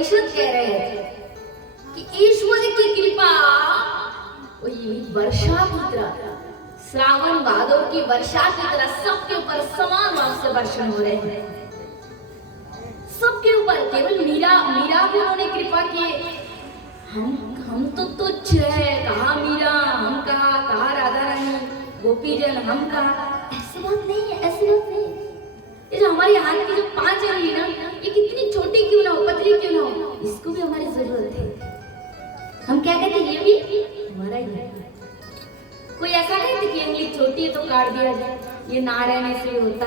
उपनिषद कह रहे हैं कि ईश्वर की कृपा वही वर्षा की तरह, श्रावण भादव की वर्षा की तरह सबके ऊपर समान भाव से वर्षण हो रहे हैं। सबके ऊपर, केवल मीरा को उन्होंने कृपा की। हम तो तुच्छ है, कहा मीरा, हम कहा राधा रानी, गोपीजन हम कहा, ऐसी बात नहीं है, ऐसी बात नहीं है। ये जो हमारे हाथ की जो 5 अंगुली ना, ये कितनी छोटी क्यों ना हो, पतली क्यों ना हो, इसको भी हमारी जरूरत है। हम क्या कहते हैं, ये भी हमारा ही है। कोई ऐसा कहते कि अंगुली छोटी है तो काट दिया जाए, ये ना रहने से होता,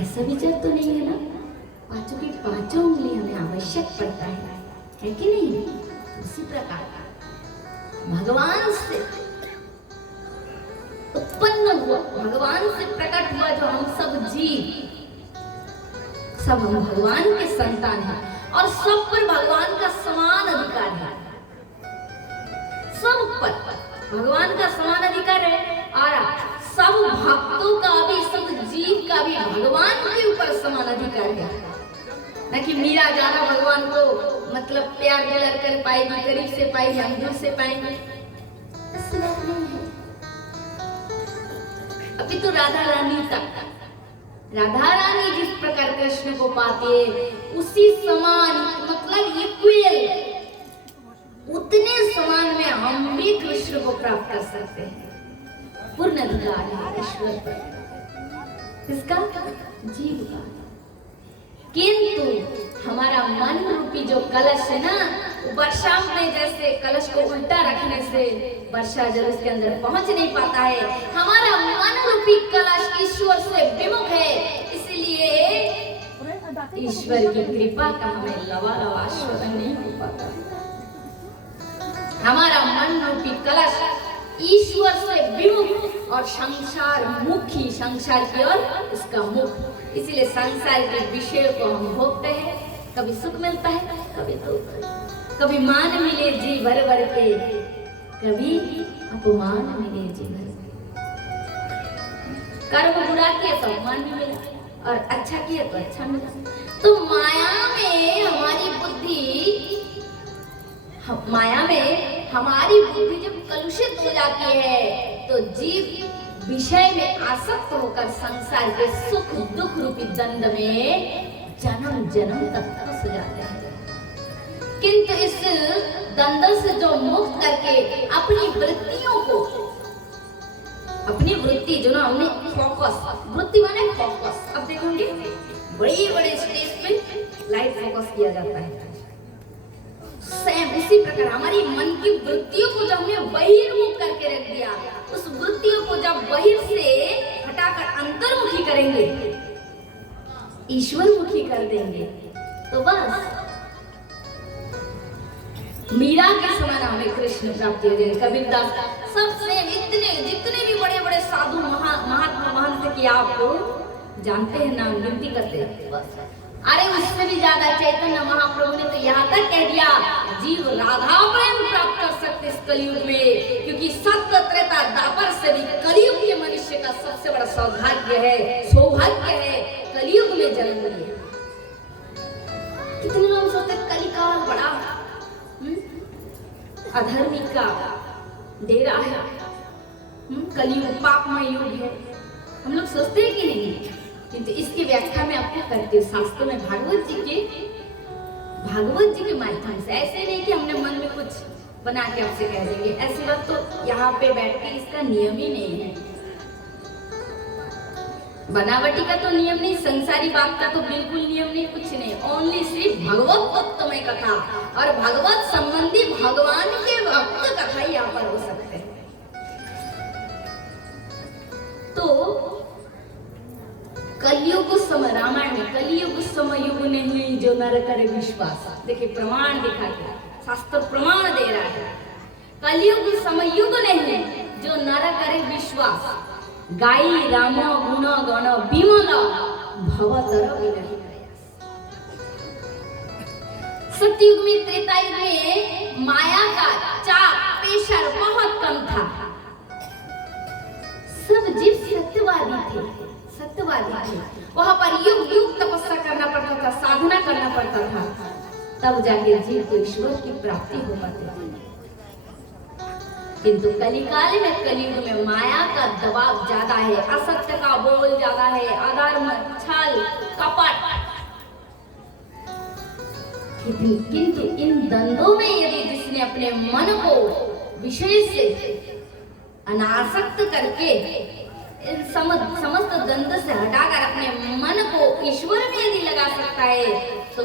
ऐसा विचार तो नहीं है ना। पांचों की पांचों उंगली हमें आवश्यक पड़ता है कि नहीं। उसी प्रकार भगवान से उत्पन्न हुआ, भगवान से प्रकट हुआ जो हम सब जीव, सब हम भगवान के संतान हैं और सब पर भगवान का समान अधिकार है। सब पर भगवान का समान अधिकार है और सब भक्तों का भी, सब जीव का भी भगवान के ऊपर समान अधिकार है। न कि मीरा जाना भगवान को मतलब प्यार दुलार कर पाएगी, करीब से पाएगी, हम दूर से पाएंगे, ऐसी बात नहीं है। अभी तो राधा रानी तक, राधा रानी जिस प्रकार कृष्ण को पाती है उसी समान, मतलब इक्वल, उतने समान में हम भी कृष्ण को प्राप्त कर सकते हैं। पूर्ण अधिकार है ईश्वर पर, इसका जीव का। किंतु हमारा मन रूपी जो कलश है ना, वर्षा में जैसे कलश को उल्टा रखने से वर्षा जल उसके अंदर पहुंच नहीं पाता है। हमारा मन रूपी कलश ईश्वर से विमुख है, इसलिए ईश्वर की कृपा का हमें लवा आस्वादन नहीं हो पाता। हमारा मन रूपी कलश ईश्वर से विमुख और संसार मुखी, संसार की ओर उसका मुख, इसीलिए संसार के विषय को हम भोगते हैं। कभी सुख मिलता है, कभी दुख, कभी मान मिले जी भर भर के, कभी अपमान मिले जी भर भर। कर्म बुरा किया तो अपमान भी मिला और अच्छा किया तो अच्छा मिला। तो माया में हमारी बुद्धि जब कलुषित हो जाती है तो जीव विषय में आसक्त होकर संसार के सुख दुख रूपी दंड में जन्म जन्म तक फंस जाते हैं। किंतु इस दंड से जो मुक्त करके अपनी वृत्तियों को, अपनी वृत्ति जो ना हमने फोकस, वृत्ति माने फोकस, अब देखोगे बड़े बड़े स्टेज पे लाइट फोकस किया जाता है। सेम उसी प्रकार हमारी मन की वृत्तियों को जब हमने बहिर्मुख करके रख दिया, उस वृत्तियों को जब बहिर से हटाकर अंतर्मुखी करेंगे, ईश्वरमुखी कर देंगे, तो बस मीरा के समान हमें कृष्ण प्राप्ति हो जाएगी। कबीरदास सबसे इतने जितने भी बड़े बड़े साधु महात्मा महंत की आप जानते हैं, नाम गिनती करते हैं, बस अरे उससे भी ज्यादा चैतन्य महाप्रभु ने तो यहाँ तक कह दिया, जीव राधा प्रेम प्राप्त कर सकते इस कलयुग में, क्योंकि सत्य त्रेता द्वापर से भी कलयुग के मनुष्य का सबसे बड़ा सौभाग्य है कलयुग में जन्म लिया। कितने लोग सोचते कलिकाल बड़ा अधर्मिक का डेरा है, कलयुग पापमय युग है, हम लोग सोचते हैं कि नहीं। किंतु इसकी व्याख्या में आपको करती हूँ शास्त्रों में भागवत जी के माध्यम से। ऐसे नहीं कि हमने मन में कुछ बना के आपसे कह देंगे, ऐसी बात तो यहाँ पे बैठ के इसका नियम ही नहीं है। बनावटी का तो नियम नहीं, संसारी बात का तो बिल्कुल नियम नहीं, कुछ नहीं। ओनली सिर्फ भगवत तत्वमय कथा और भगवत संबंधी भगवान के भक्त कथा यहाँ पर हो सकते हैं। तो कलयुग समय, रामायण में कलयुग समय युग नहीं जो नर करे विश्वास। देखिए प्रमाण दिखा के शास्त्र प्रमाण दे रहा है, कलयुग समय युग नहीं जो नर करे विश्वास। गाई राम गुण गण विमल भवतर विनहि प्रयास। सतयुग में, त्रेता युग में माया का चाप प्रेशर बहुत कम था, सब जीव सत्यवादी थे वहां पर युग युग तपस्या करना पड़ता था, साधना करना पड़ता था, तब जाके जीव को ईश्वर की प्राप्ति हो पाती थी। किंतु कलिकाल में, कलयुग में माया का दबाव ज्यादा है, असत्य का बोल ज्यादा है, अधर्म, छल, कपट। किंतु इन द्वंद्वों में यदि जिसने अपने मन को विषय से अनासक्त करके इन समस्त द्वंद्व से हटाकर अपने मन को ईश्वर में यदि लगा सकता है, तो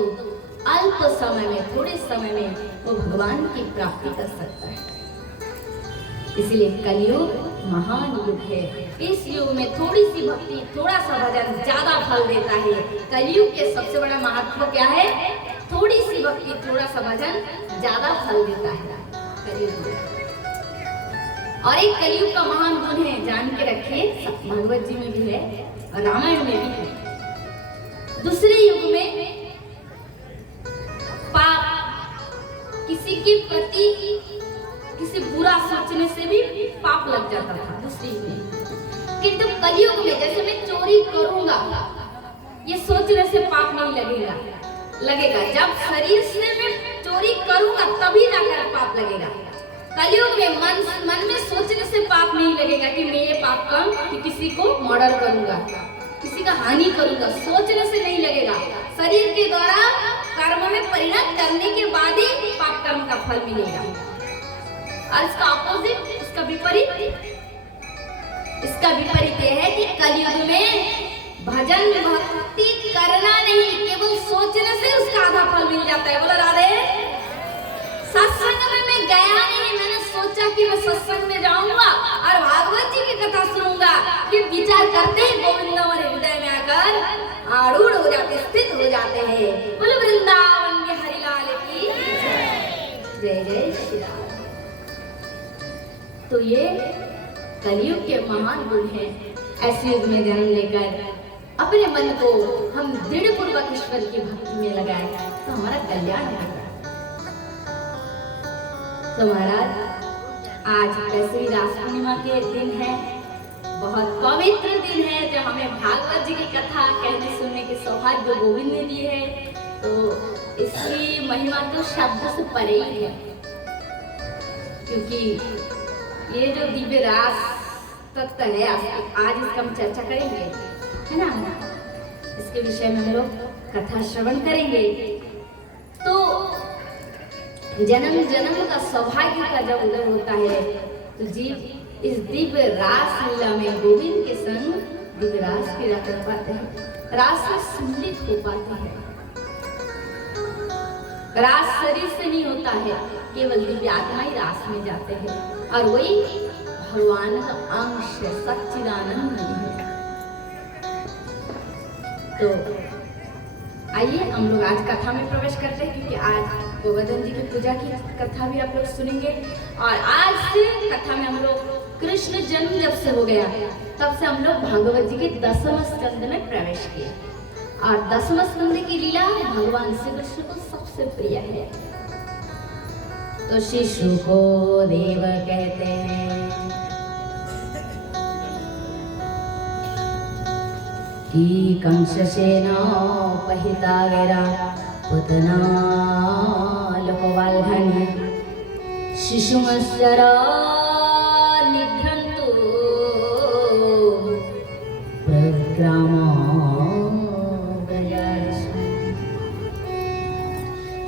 अल्प समय में, थोड़े समय में वो भगवान की प्राप्ति कर सकता है। इसलिए कलयुग महान युग है। इस युग में थोड़ी सी भक्ति, थोड़ा सा भजन ज्यादा फल देता है। कलयुग के सबसे बड़ा महत्व क्या है? थोड़ी सी भक्ति, थोड़ा सा भजन ज्यादा फल देता है कलयुग में। और एक कलयुग का महान गुण है, जान के रखिए, भगवत जी में भी है और रामायण में भी है। दूसरे युग में पाप, किसी के प्रति किसी बुरा सोचने से भी पाप लग जाता था दूसरे युग में। किंतु कलयुग में जैसे मैं चोरी करूंगा, ये सोचने से पाप नहीं लगेगा। जब शरीर से मैं चोरी करूंगा तभी जाकर पाप लगेगा। कलयुग में मन में सोचने से पाप नहीं लगेगा कि मैं ये पाप करूं, कि किसी को मर्डर करूंगा, किसी का हानि करूंगा, सोचने से नहीं लगेगा। शरीर के द्वारा कर्म में परिणत करने के बाद ही पाप कर्म का फल मिलेगा। और इसका ऑपोजिट, इसका विपरीत यह है कि कलयुग में भजन भक्ति करना नहीं, केवल सोचने से उसका आधा फल मिल जाता है। बोलो राधे। सत्संग में मैं गया नहीं, मैंने सोचा कि मैं सत्संग में जाऊंगा और भागवत जी की कथा सुनूंगा, फिर विचार करते ही गोविंद हमारे हृदय में आकर आरूढ़ हो जाते, स्थित हो जाते हैं। बोलो वृंदावन में हरिलाल की जय जय श्री राम। तो ये कलयुग के महान गुण हैं। ऐसे युग में ध्यान लेकर अपने मन को हम दृढ़ पूर्वक ईश्वर की भक्ति में लगाए तो हमारा कल्याण होगा। तो महाराज, आज दसवीं रास पूर्णिमा के दिन है, बहुत पवित्र दिन है, जो हमें भागवत जी की कथा कहने सुनने के सौभाग्य गोविंद ने दिए है। तो इसकी महिमा तो शब्द से परे ही है, क्योंकि ये जो दिव्य रास तत्व है, आज इसका हम चर्चा करेंगे, है ना। इसके विषय में हम लोग कथा श्रवण करेंगे। तो जन्म जन्म का सौभाग्य का जब उदय होता है, तो जीव इस दिव्य रास लीला में गोविंद के संग दिव्य रास क्रीड़ा कर पाते हैं, रास में सम्मिलित हो पाते हैं। रास शरीर से नहीं होता है, केवल दिव्य आत्मा ही रास में जाते हैं, और वही भगवान का अंश सच्चिदानंद है। तो आइए हम लोग आज कथा में प्रवेश करते हैं, क्योंकि आज गोवर्धन जी की पूजा की कथा भी आप लोग सुनेंगे। और आज से कथा में हम लोग कृष्ण जन्म जब से हो गया, तब से हम लोग भागवत जी के 10वें स्कंद में प्रवेश किए। और 10वें स्कंद की लीला भगवान श्री कृष्ण को सबसे प्रिय है। तो शिशु को देव कहते हैं कि कंस सेनापहिता गिरा पुतना लोकवाल्घन शिशुमस्सरा निघ्रन्तु प्रग्रामो ब्रजारिषु।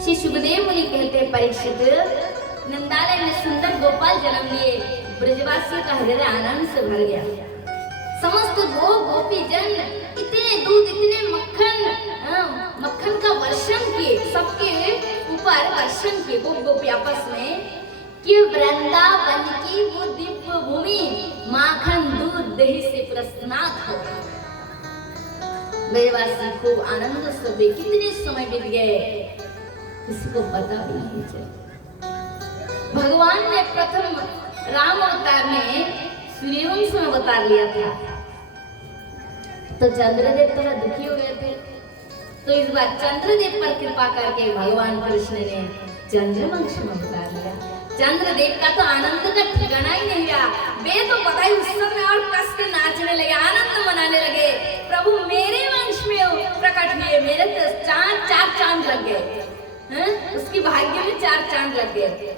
श्री सुखदेव मुनि कहते हैं, परीक्षित, नंदालय में सुंदर गोपाल जन्म लिए, ब्रजवासियों का हृदय आनंद से भर गया। समस्त गोपी जन इतने दूध, इतने मक्खन का वर्षण किए, सबके ऊपर वर्षण किए गोपी आपस में, कि वृंदावन की वो दिव्य भूमि माखन दूध दही से प्रसन्नात हो गई। ब्रजवासी खूब आनंद से, कितने समय बीत गए किसी को पता भी नहीं चला। भगवान ने प्रथम राम अवतार में सूर्यवंश में बता लिया था, तो चंद्रदेव थोड़ा दुखी हो गए थे। तो इस बार चंद्रदेव पर कृपा करके भगवान कृष्ण ने चंद्रवंश में बता लिया। चंद्रदेव का तो आनंद का ठिकाना ही नहीं रहा। वे तो पता ही उस समय और कस के नाचने लगे, आनंद मनाने लगे, प्रभु मेरे वंश मेरे तो चार चांद लग गए हैं? उसकी भाग्य में 4 चांद लग गए।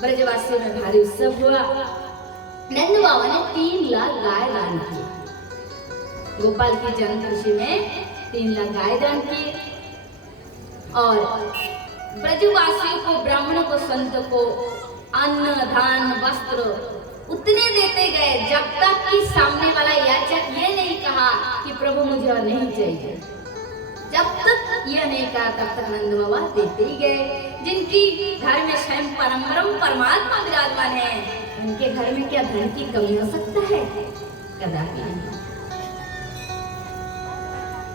ब्रजवासियों में भारी उत्सव हुआ। नंद बाबा ने 3 लाख गाय दान किए। गोपाल की जन्म खुशी में 3 लाख गाय दान किए और ब्रजवासियों को, ब्राह्मणों को, संतों को अन्न, धान, वस्त्र उतने देते गए जब तक कि सामने वाला याचक ये नहीं कहा कि प्रभु मुझे और नहीं चाहिए। जब तक यह नहीं कहा तब तक नंद बाबा देते ही गए। जिनकी घर में स्वयं परम परमात्मा विराजमान है, उनके घर में क्या धन की कमी हो सकता है? कदापि नहीं।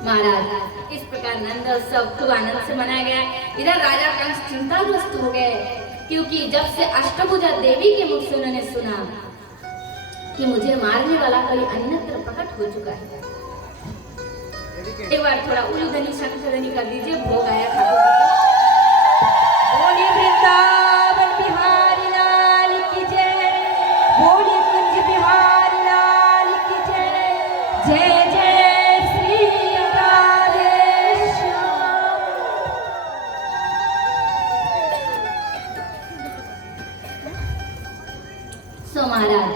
महाराज, इस प्रकार नंद उत्सव खूब आनंद से मनाया गया। इधर राजा कंस चिंताग्रस्त हो गए, क्योंकि जब से अष्टभुजा देवी के मुख से उन्होंने सुना कि मुझे मारने वाला कोई अन्यत्र प्रकट हो चुका है। एक बार थोड़ा उलूधनी शंखध्वनि कर दीजिए, भोग आया ठाकुर बोली वृंदावन बिहारी लाल की जय, बोली कुंज बिहारी लाल की जय, जय जय श्री राधेश्याम। सो महाराज,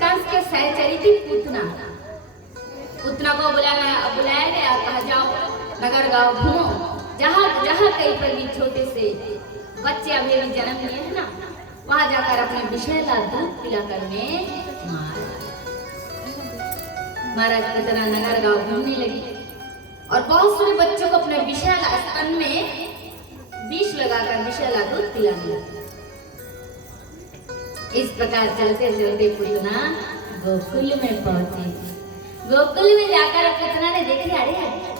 कंस के सहचरी थी पूतना को बुलाया गया, कहा जाओ नगर गांव घूमो, जहाँ कहीं पर भी छोटे से बच्चे अभी भी जन्म लिए हैं ना, वहां जाकर अपने विषैला दूध पिलाकर में महाराज पूतना नगर गांव घूमने लगी और बहुत सारे बच्चों को अपने विषैला स्तन में विष लगाकर विषैला दूध पिलाने लगी। इस प्रकार चलते चलते पूतना गोकुल में पहुंची। गोकुल में जाकर पूतना ने देखा, अरे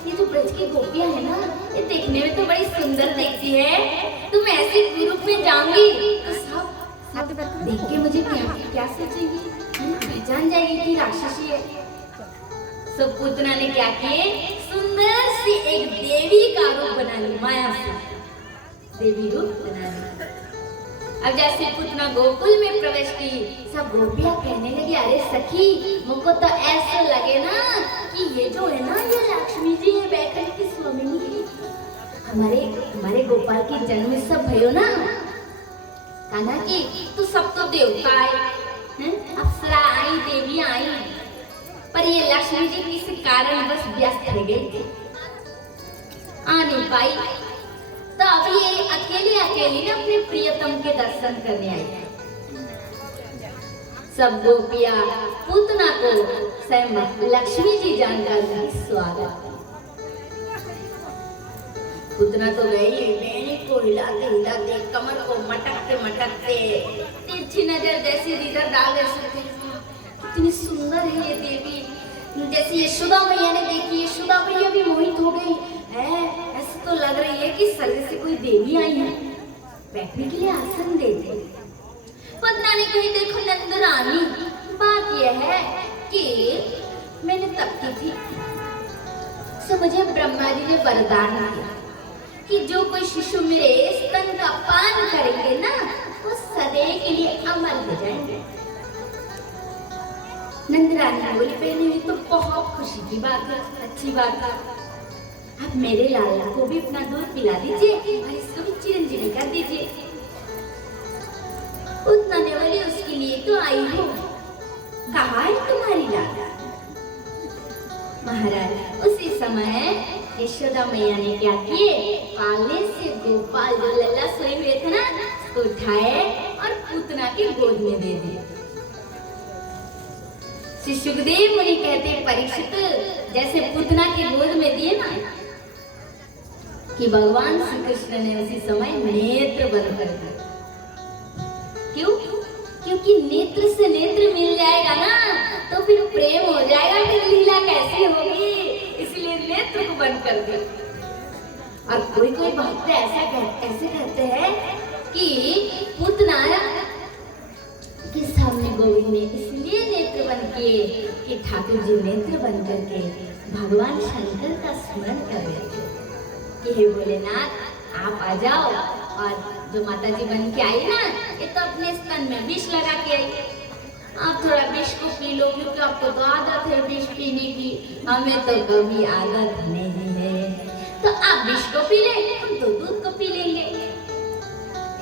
ये जो ब्रज की गोपियां है ना, ये देखने में तो बड़ी सुंदर दिखती है। तुम ऐसे रूप में जाऊंगी तो सब देख के मुझे क्या सोचेगी, पहचान जाएगी कि राक्षसी है। सब पूतना ने क्या किए, सुंदर सी एक देवी का रूप बना ली, माया से देवी रूप बना ली। अब जैसे पूतना गोकुल में प्रवेश की, सब गोपियां कहने लगी, अरे सखी, मुझको तो ऐसा लगे ना कि ये जो है ना, ये लक्ष्मी जी है, बैठक की स्वामिनी है। हमारे गोपाल की जन्म सब भयो ना, कहना कि तू सब तो देवता है, अप्सरा आई, देवी आई, पर ये लक्ष्मी जी किसी कारण बस व्यस्त रह गई, आ नहीं पाई। तो अब ये अकेली ना अपने प्रियतम के दर्शन करने आई। सब गोपियां पूतना को स्वयं लक्ष्मी जी जानकर स्वागत। पूतना तो गई, बेनी को हिलाते कमर को मटकते तिरछी नजर जैसी इधर डाल रहे, कितनी सुंदर है ये देवी। जैसे यशोदा मैया ने देखी, यशोदा मैया भी मोहित हो गई है। ऐसा तो लग रही है कि स्वर्ग से कोई देवी आई है, बैठने के लिए आसन दे दे। पूतना ने कही, देखो नंद रानी, बात यह है कि मैंने तप की थी, सो मुझे ब्रह्मा जी ने वरदान दिया कि जो कोई शिशु मेरे स्तन का पान करेंगे ना, वो सदैव के लिए अमर हो जाएंगे। नंद रानी बोली, पहले तो बहुत खुशी की बात है, अच्छी बात है। अब मेरे लाला को भी अपना दूध पिला दीजिए और इसको भी चिरंजीवी कर दीजिए। उतना ने बोली, उसके लिए तो आई हूँ, कहाँ है तुम्हारी लाला? महाराज, उसी समय यशोदा मैया ने क्या किए, पालने से गोपाल जो लल्ला सोए हुए थे ना, उसको उठाए और पूतना की गोद में दे दिए। श्री सुखदेव मुनि कहते, परीक्षित, जैसे पूतना की गोद में दिए ना, कि भगवान श्री कृष्ण ने उसी समय नेत्र बंद कर दिए। क्यों? क्योंकि नेत्र से नेत्र मिल जाएगा ना, तो फिर प्रेम हो जाएगा, फिर लीला कैसी होगी, इसलिए नेत्र को बंद कर दिया। और कोई भक्त ऐसे कहते हैं कि पूतना के सामने गोविंद ने इसलिए नेत्र बंद किए कि ठाकुर जी नेत्र बंद करके भगवान शंकर का स्मरण कर रहे थे कि हे भोलेनाथ, आप आ जाओ। और जो माता जी बन के आई ना, ये तो अपने स्तन में विष लगा के आई, आप थोड़ा विष को पी लो, क्योंकि आपको तो आदत है विष पीने की, हमें तो कभी आदत नहीं है। आप विष को पी ले, हम तो दूध को पी लेंगे।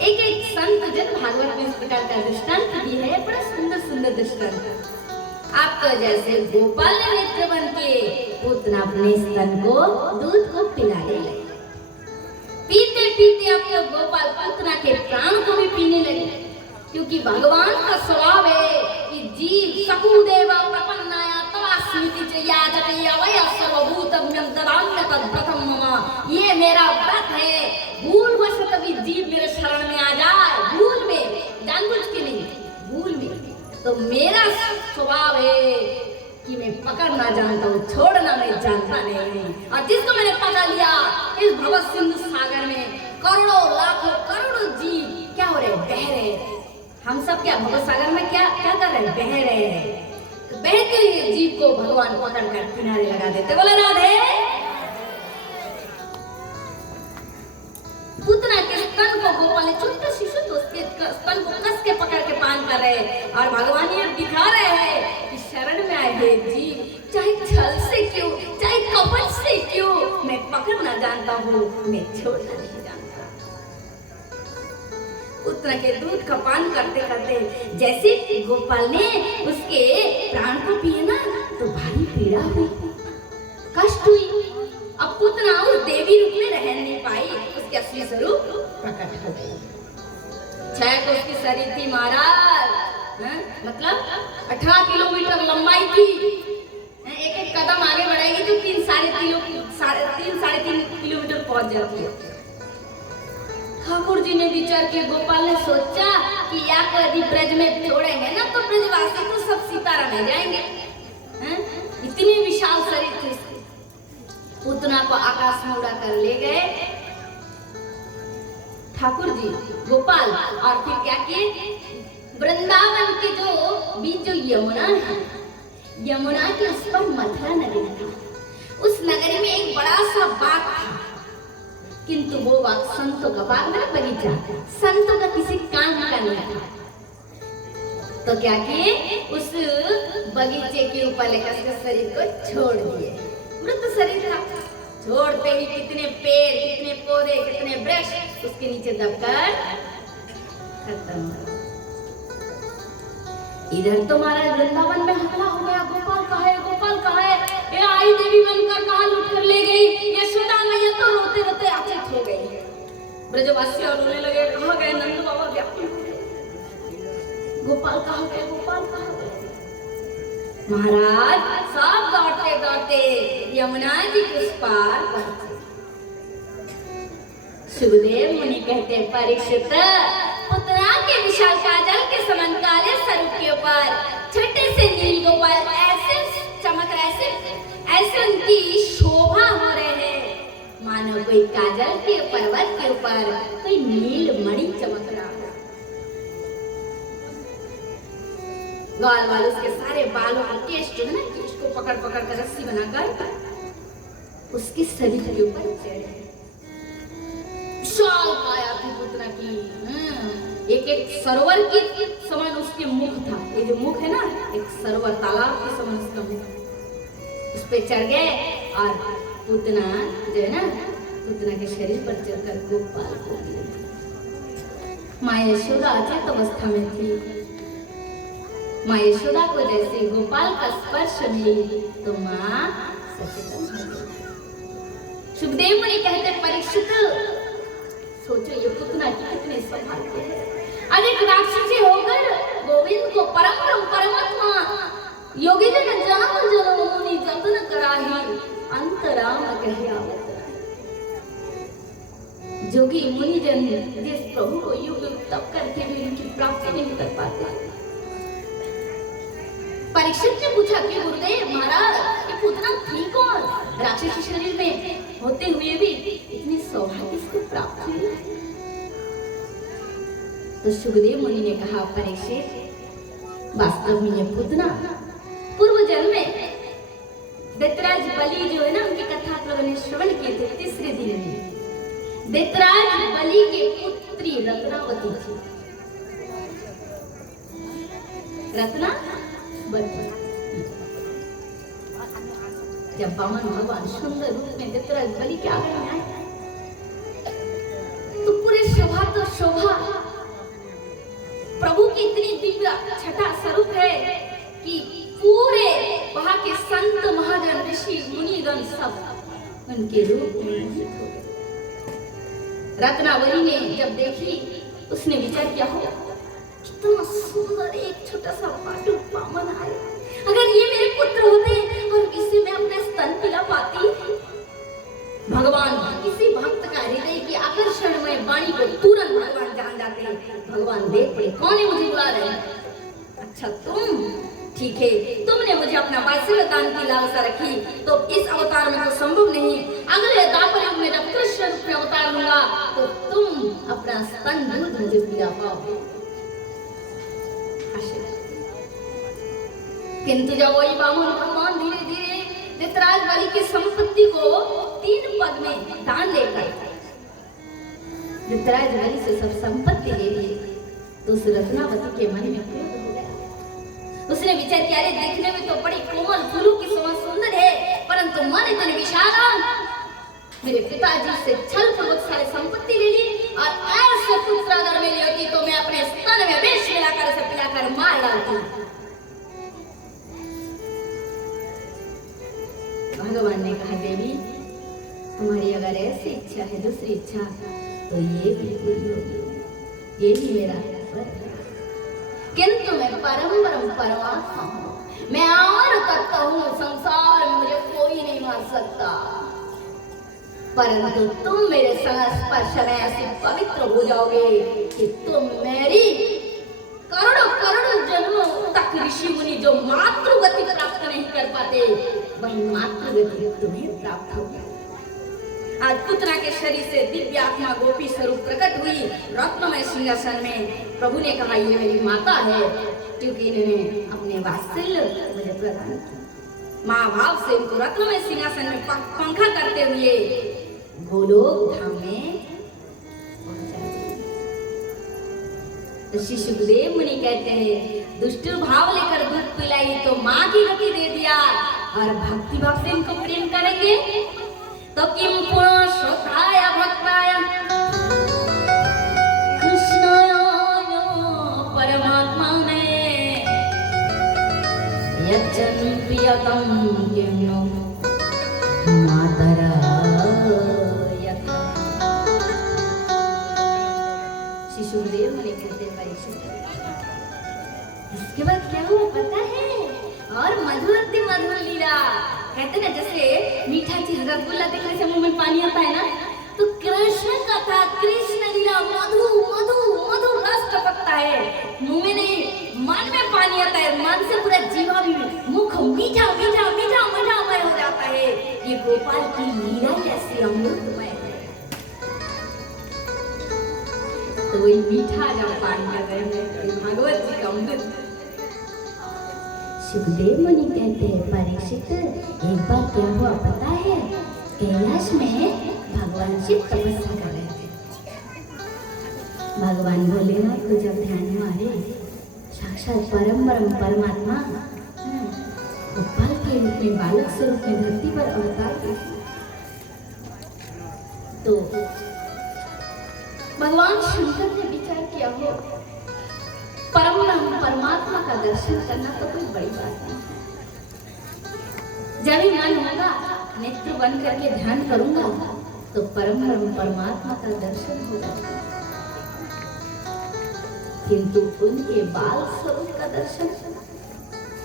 एक एक संत जन भागवत में इस प्रकार का दृष्टांत दिए है, बड़ा सुंदर सुंदर दृष्टांत। आप तो जैसे गोपाल ने नेत्र बन के पुत्र अपने स्तन को दूध को पिलाने लगे। पीते पीते अब तो गोपाल पुतना के प्राण को भी पीने लगे, क्योंकि भगवान का स्वभाव है कि जीव सकुदेव प्रपन्नाया तवास्मिति च याजते अवय सर्वभूतम ददाम्य तत्प्रथम मम। ये मेरा व्रत है, भूलवश कभी जीव मेरे शरण में आ जाए, भूल में, जानबूझ के नहीं, भूल में, तो मेरा स्वभाव है कि मैं पकड़ना जानता हूँ, छोड़ना मैं जानता नहीं। और जिसको मैंने पकड़ लिया, इस भव सिंधु सागर में करोड़ों लाखों करोड़ों जीव क्या हो रहे, बह रहे। हम सब क्या भव सागर में क्या क्या कर रहे हैं, बह रहे हैं। तो बहते हुए जीव को भगवान पकड़ कर किनारे लगा देते। बोले राधे। पुतना के स्तन को गोपाल ने, छोटे शिशु तो उसके स्तन को कस के पकड़ के पान कर रहे, और भगवान ये दिखा रहे हैं कि शरण में आए हुए जीव चाहे छल से क्यों, चाहे कपट से क्यों, मैं पकड़ना जानता हूँ, मैं छोड़ना नहीं जानता। पुत्र के दूध का पान करते करते जैसे गोपाल ने उसके प्राण को पिए ना, तो भारी पीड़ा हुई, कष्ट हुई। अब पुतना उस देवी रूप में रह नहीं पाई, उसके असली स्वरूप प्रकट हो गई। छह को उसकी शरीर थी महाराज, मतलब 18 किलोमीटर लंबाई थी। एक एक कदम आगे बढ़ेगी तो 3-3.5 किलोमीटर पहुंच जाती है। ठाकुर जी ने विचार किया, गोपाल ने सोचा कि या को यदि ब्रज में छोड़ेंगे ना तो ब्रजवासी तो सब सीताराम में जाएंगे। इतनी विशाल शरीर थी। पुतना को आकाश में उड़ा कर ले गए ठाकुर जी गोपाल, और फिर क्या किए, वृंदावन के जो बीच जो यमुना है, यमुना के उस पर मथुरा नगरी था। उस नगरी में एक बड़ा सा बाग था, किंतु वो बाग संतों का बाग ना, बगीचा, संतों का किसी काम का नहीं था। तो क्या किए, उस बगीचे के ऊपर लेकर उसके शरीर को छोड़ दिए। मृत शरीर था, छोड़ते ही कितने पेड़, कितने पौधे, कितने वृक्ष उसके नीचे दबकर खत्म हो। इधर तो महाराज वृंदावन में हमला हो गया, गोपाल कहाँ है, गोपाल कहाँ है, ये आई देवी बनकर कहाँ लूट कर ले गई। यशोदा मैया तो रोते रोते आचरित हो गई। ब्रजवासी और रोने लगे, कहाँ गए नंद बाबा, व्याकुल हो गए, गोपाल कहाँ गए, गोपाल कहाँ गए। महाराज सब दौड़ते दौड़ते यमुना जी के उस पार पहुंचे। सुखदेव मुनि कहते, परीक्षित, पुतना के विशाल काजल के समान काले स्वरूप के ऊपर छोटे से नील गोपाल ऐसे चमक रहे, ऐसे उनकी शोभा हो रहे हैं, मानो कोई काजल के पर्वत के ऊपर कोई नील मणि चमक रहा है। गाल वाल उसके सारे बालों का केश जो है ना, केश को पकड़ पकड़ कर रस्सी बनाकर उसके शरीर के ऊपर चढ़े। विशाल काया थी पुत्र की, एक एक सरोवर के समान उसके मुख था। ये जो मुख है ना, एक सरोवर तालाब के समान उसका मुख। उस पे चढ़ गए और पुतना जो है ना, पुतना के शरीर पर चढ़कर गोपाल को माँ यशोदा अचेत अवस्था में थी। माँ यशोदा को जैसे गोपाल का स्पर्श मिली तो माँ सचेतन हो गई। सुखदेव मुनि कहते, परीक्षित, सोचो ये पुतना की कितने सौभाग्य है। अनेक राक्षसी होकर गोविंद को परम परमात्मा योगी जन जाम जन्म मुनि जतन कराही अंतराम कहे आवत। जोगी मुनि जन जिस प्रभु को युग तप करके भी उनकी प्राप्ति नहीं कर पाते। परीक्षित ने पूछा कि गुरुदेव महाराज, ये पुतना थी कौन, राक्षसी शरीर में होते हुए भी इतनी सौभाग्य इसको प्राप्त हुई। तो सुखदेव मुनि ने कहा, परीक्षित, वास्तव में ये पुतना पूर्व जन्म में दैत्यराज बलि जो है ना, उनकी कथा आप लोगों ने श्रवण किए थे। तीसरे दिन में दैत्यराज बलि के पुत्री रत्नावती थी। जब वामन भगवान सुंदर रूप में दत्तराज बलि के आगे में आए तो पूरे शोभा तो शोभा, प्रभु की इतनी दिव्य छटा स्वरूप है कि पूरे वहां के संत महाजन ऋषि मुनिगण सब उनके रूप में मोहित हो गए। रत्नावली ने जब देखी उसने विचार किया हो कितना सुंदर एक छोटा सा पाटू वामन आए, अगर ये मेरे पुत्र होते और इसे मैं अपने स्तन पिला पाती। भगवान किसी भक्त का हृदय की आकर्षण में वाणी को तुरंत भगवान जान जाते हैं। भगवान देख पड़े कौन है मुझे बुला रहे हैं, अच्छा तुम, ठीक है तुमने मुझे अपना वात्सल्य दान की लालसा रखी तो इस अवतार में तो संभव नहीं, अगले द्वापर युग में जब कृष्ण रूप में अवतार लूंगा तो तुम अपना स्तन दूध मुझे पिला पाओगे। किंतु जब वही वामन भगवान धीरे धीरे दत्तराज बलि की संपत्ति को 3 पद में दान लेकर दत्तराज बलि से सब संपत्ति ले ली तो उस रत्नावती के मन में क्रोध हो गया। उसने विचार किया अरे देखने में तो बड़ी कोमल फूलों की समान सुंदर है परंतु मन इतने विशाल, मेरे पिताजी से छल पूर्वक सारी संपत्ति ले ली और ऐसे पुत्र अगर मेरी होती तो मैं अपने स्तन में विष मिलाकर उसे पिलाकर मार डालती। भगवान ने कहा देवी तुम्हारी अगर ऐसी इच्छा है दूसरी इच्छा तो ये भी पूरी होगी, ये भी मेरा ईश्वर है। किंतु मैं परम परमात्मा हूँ, मैं अमर तत्व हूँ, संसार में मुझे कोई नहीं मार सकता, परंतु तुम मेरे संस्पर्श में ऐसे पवित्र हो जाओगे कि तुम मेरी करोड़ों जन्मों तक ऋषि मुनि जो मातृगति प्राप्त नहीं कर पाते वही मातृगति तुम्हें प्राप्त होगी। आज पुतना के शरीर से दिव्य आत्मा गोपी स्वरूप प्रकट हुई रत्नमय सिंहासन में। प्रभु ने कहा ये मेरी माता है क्योंकि इन्होंने अपने वात्सल्य मुझे प्रदान किया। माँ भाव से इनको रत्नमय सिंहासन में पंखा करते हुए गोलोक धाम में ऋषि सुखदेव मुनि कहते हैं दुष्ट भाव लेकर दूध पिलाई तो माँ की गति दे दिया और भक्ति भाव से इनको प्रेम करेंगे तो किम पुरुषोत्ताय भक्ताय कृष्णाय परमात्मा ने यच्चन प्रियतम किन्नो मातरा यथा। सुखदेव मुनि कहते परीक्षित इसके बाद क्या हुआ पता है, और मधुर लीला कहते ना जैसे मीठा चीज रसगुल्ला देखने से मुंह में पानी आता है ना, तो कृष्ण कथा कृष्ण लीला मधु मधु मधु रस टपकता है, मुंह में नहीं मन में पानी आता है, मन से पूरा जीवा भी मुख मीठा मीठा मीठा मधुमय हो जाता है। ये गोपाल की लीला ऐसी अमृतमय है। तो वही मीठा जब पान कर रहे हैं भगवत जी का अमृत। सुखदेव मुनि कहते हैं परीक्षित एक बार क्या हुआ पता है, कैलाश में भगवान शिव तपस्या कर रहे थे। भगवान भोलेनाथ को जब ध्यान में आ रहे साक्षात परमात्मा गोपाल के रूप में बालक स्वरूप में धरती पर अवतार किया तो भगवान शंकर ने विचार किया हो परमात्मा का दर्शन करना तो कोई बड़ी बात नहीं। जब भी मन होगा नेत्र बंद करके ध्यान करूंगा तो परमात्मा का दर्शन होगा, किंतु उनके बाल स्वरूप का दर्शन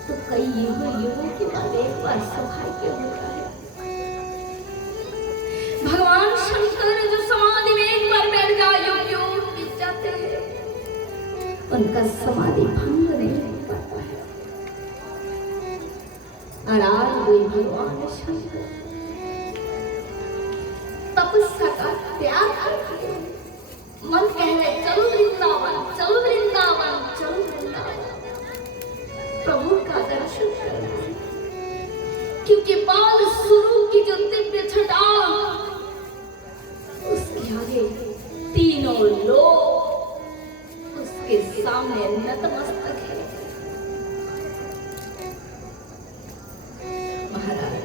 तो कई युगों के बाद एक बार सौभाग्य होता है। भगवान शंकर जो समाधि में एक बार बैठ जाओ बीत जाते हैं, उनका समाधि भंग नहीं हो पाता है। और आज वही भगवान शंकर तपस्या का त्याग करते हैं, मन कह रहे चलो वृंदावन चलो वृंदावन चलो वृंदावन, प्रभु का दर्शन करना है। क्योंकि बाल स्वरूप की जो दिव्य छटा उसके आगे तीनों लोग उसके सामने नतमस्तक है। महाराज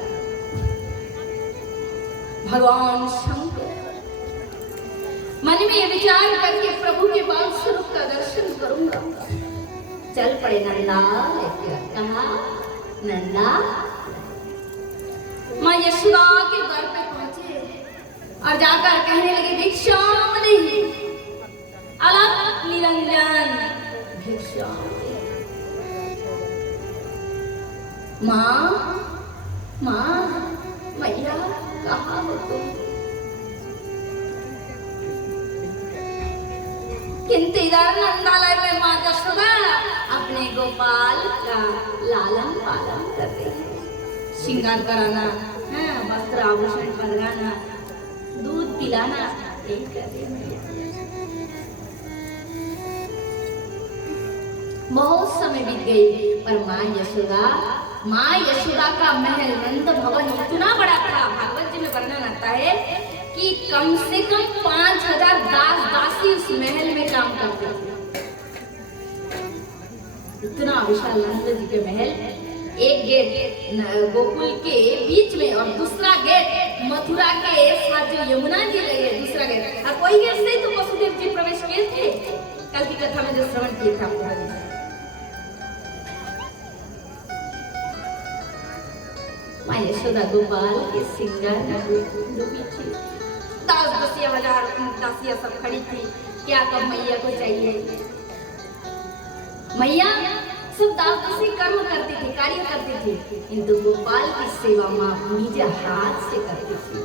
भगवान शंकर मन में ये विचार करके प्रभु के बाल स्वरूप का दर्शन करूंगा। चल पड़े नंदा। कहा नंदा। माँ यशोदा के द्वार पे पहुंचे और जाकर कहने लगे भिक्षाम देहि अलग निरंजन भिक्षाम। माँ माँ मैया कहाँ हो तुम? किंतु इधर नंदालय में माँ यशोदा अपने गोपाल का लालन पालन कर रही है। श्रृंगार कराना, वस्त्र आभूषण पहनाना, दूध पिलाना, एक कर रही है। बहुत समय बीत गई पर माँ यशोदा का महल नंद भवन इतना बड़ा था, भागवत जी में वर्णन आता है कि कम से कम 5000 दास दासी उस महल में काम करते थे। इतना विशाल नंद जी के महल। एक गेट गोकुल के बीच में और दूसरा गेट मथुरा के साथ जो यमुना जी लगे दूसरा गेट। और कोई गेट से तो वसुदेव जी प्रवेश किए थे। कल की कथा में जो श्रवण किया था पूरा दिन। माँ यशोदा गोपाल के श्रृंगार में डूबी थी। दासियां सब खड़ी थी। क्या कब मैया को चाहिए? मैया सब दासी कर्म करती थी, कार्य करती थी, किंतु गोपाल की सेवा माँ निज हाथ से करती थी।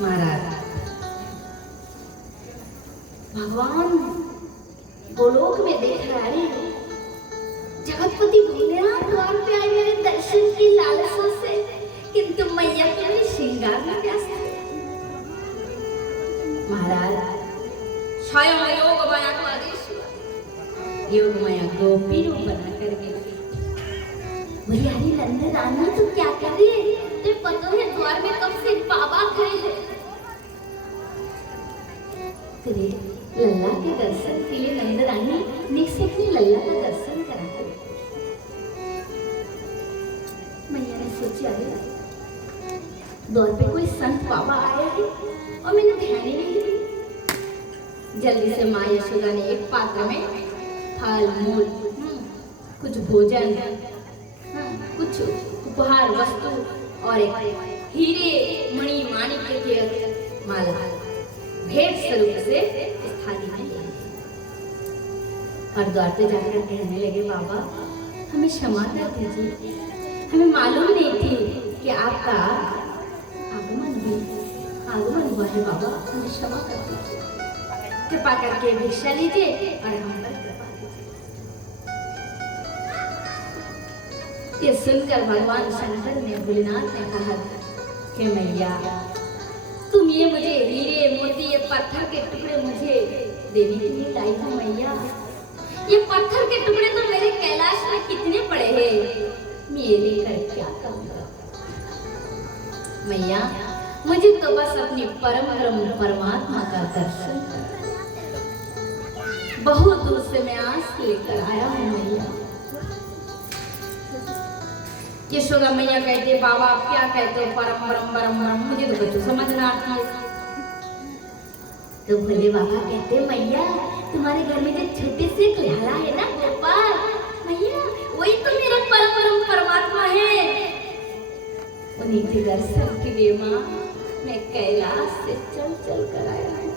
महाराज भगवान गोलोक में देख रहा है, जगतपति भोलेनाथ द्वार पे आए मेरे दर्शन की लालसा से, किंतु मैया के मेरे श्रृंगार में व्यस्त है। महाराज स्वयं योग माया को आदेश हुआ। योग माया गोपी रूप बना कर गई। बोली अरे नंद राना तू क्या कर रही है? तुझे पता है द्वार में कब से बाबा खड़े हैं। तेरे लल्ला के दर्शन के लिए नंद रानी ने से अपने लल्ला का दर्शन करा। मैया ने सोचा द्वार पे कोई संत बाबा आया है और मैंने ध्यान ही नहीं दिया। जल्दी से माँ यशोदा ने एक पात्र में फल मूल, कुछ भोजन, कुछ उपहार वस्तु और एक हीरे मणि माणिक्य की माला भेंट स्वरूप से थाली में ली। और द्वार पे जाकर कहने लगे बाबा हमें क्षमा कर दीजिए, हमें मालूम नहीं थी कि आपका आगमन हुआ है। बाबा हमें क्षमा कर दीजिए, कृपा करके भिक्षा लीजिए और हम पर कृपा कीजिए। ये सुनकर भगवान शंकर ने भोलेनाथ ने कहा कि मैया तुम ये मुझे हीरे मोती ये पत्थर के टुकड़े मुझे देने के लिए लाई हो मैया। ये पत्थर के टुकड़े तो मेरे कैलाश में कितने पड़े हैं, मेरे कर क्या काम मैया। मुझे तो बस अपनी परम ब्रह्म परमात्मा का दर्शन करना। बहुत दूर से मैं आस लेकर आया हूँ मैया। यशोदा मैया कहते बाबा आप क्या कहते हो परम ब्रह्म, मुझे तो कुछ समझ ना आती है। तो भोले बाबा कहते मैया तुम्हारे घर में जो छोटे से लाला है ना गोपाल, मैया वही तो मेरा परम ब्रह्म परमात्मा है। उन्हीं के दर्शन के लिए माँ मैं कैलाश से चल कर आया हूँ।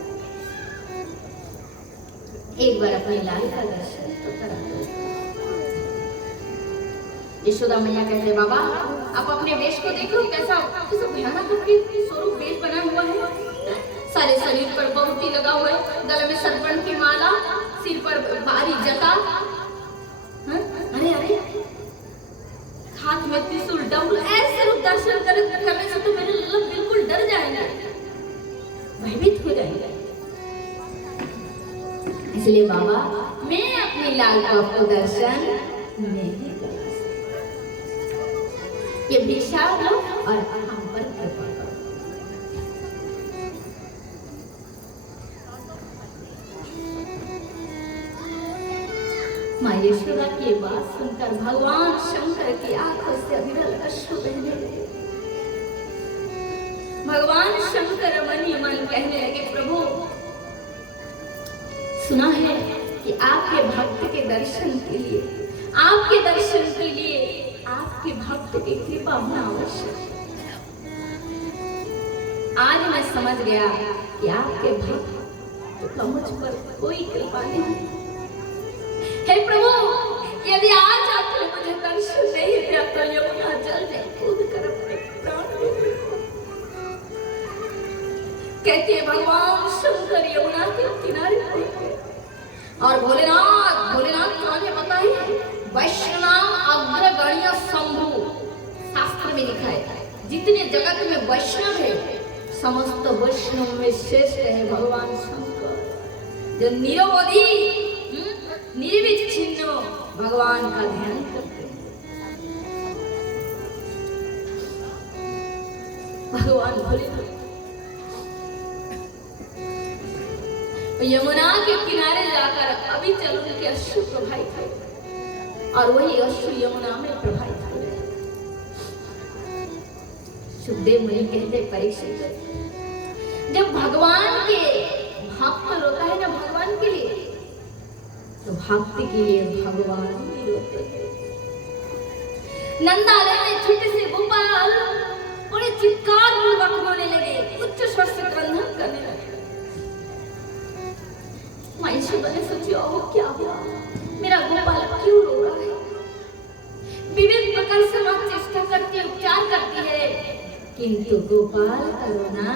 एक बार अपने लाल का दर्शन तो करा दो। यशोदा मैया कहते बाबा आप अपने वेश को देखो कैसा भयानक स्वरूप वेश बना हुआ है। सारे शरीर पर बहुती लगा हुआ है, गले में सरपण की माला, सिर पर भारी जटा, अरे हाथ में त्रिशूल डमरू, ऐसे रूप दर्शन करने से तो मेरे लोग बिल्कुल डर जाएंगे, भयभीत हो जाएंगे। इसलिए बाबा मैं अपने लाल को आपको दर्शन नहीं कर सकती। ये भिक्षा लो और हम पर कृपा करो। माँ यशोदा की बात सुनकर भगवान शंकर की आंखों से अविरल अश्रु बहने लगे। भगवान शंकर मन ही मन कहने लगे, प्रभु सुना है कि आपके भक्त के दर्शन के लिए, आपके दर्शन के लिए आपके भक्त की कृपा होना आवश्यक है। आज मैं समझ गया कि आपके भक्त तो मुझ पर कोई कृपा नहीं। हे प्रभु, यदि आज आपने मुझे दर्शन नहीं दिया तो यमुना जल में कूद कर अपने प्राण दे दूंगा। कहते हैं भगवान शंकर यमुना के किनारे पहुंचे और भोलेनाथ ने बताई, वैष्णव अग्रगण्य शंभु, शास्त्र में लिखा है जितने जगत में वैष्णव है समस्त वैष्णव में श्रेष्ठ है भगवान शंकर, जो निरवधि निर्विच्छिन्न भगवान का ध्यान करते हैं। भगवान भोलेनाथ यमुना के किनारे जाकर अभी चल उनके अश्रु प्रवाहित हुए और वही अश्रु यमुना में प्रवाहित हुए। सुखदेव मुनि कहते, परीक्षित, जब भगवान के भक्त रोता है ना भगवान के लिए, तो भक्ति के लिए भगवान भी रोते हैं। नंदालय में छोटे से गोपाल बड़े चित्कार पूर्वक रोने लगे, उच्च स्वर से क्रंदन करने लगे। माँ यशोदा ने सोचा, क्या हुआ, मेरा गोपाल क्यों रो रहा है? विभिन्न प्रकार से माँ चेष्टा करके उपचार करती है, किंतु गोपाल का रोना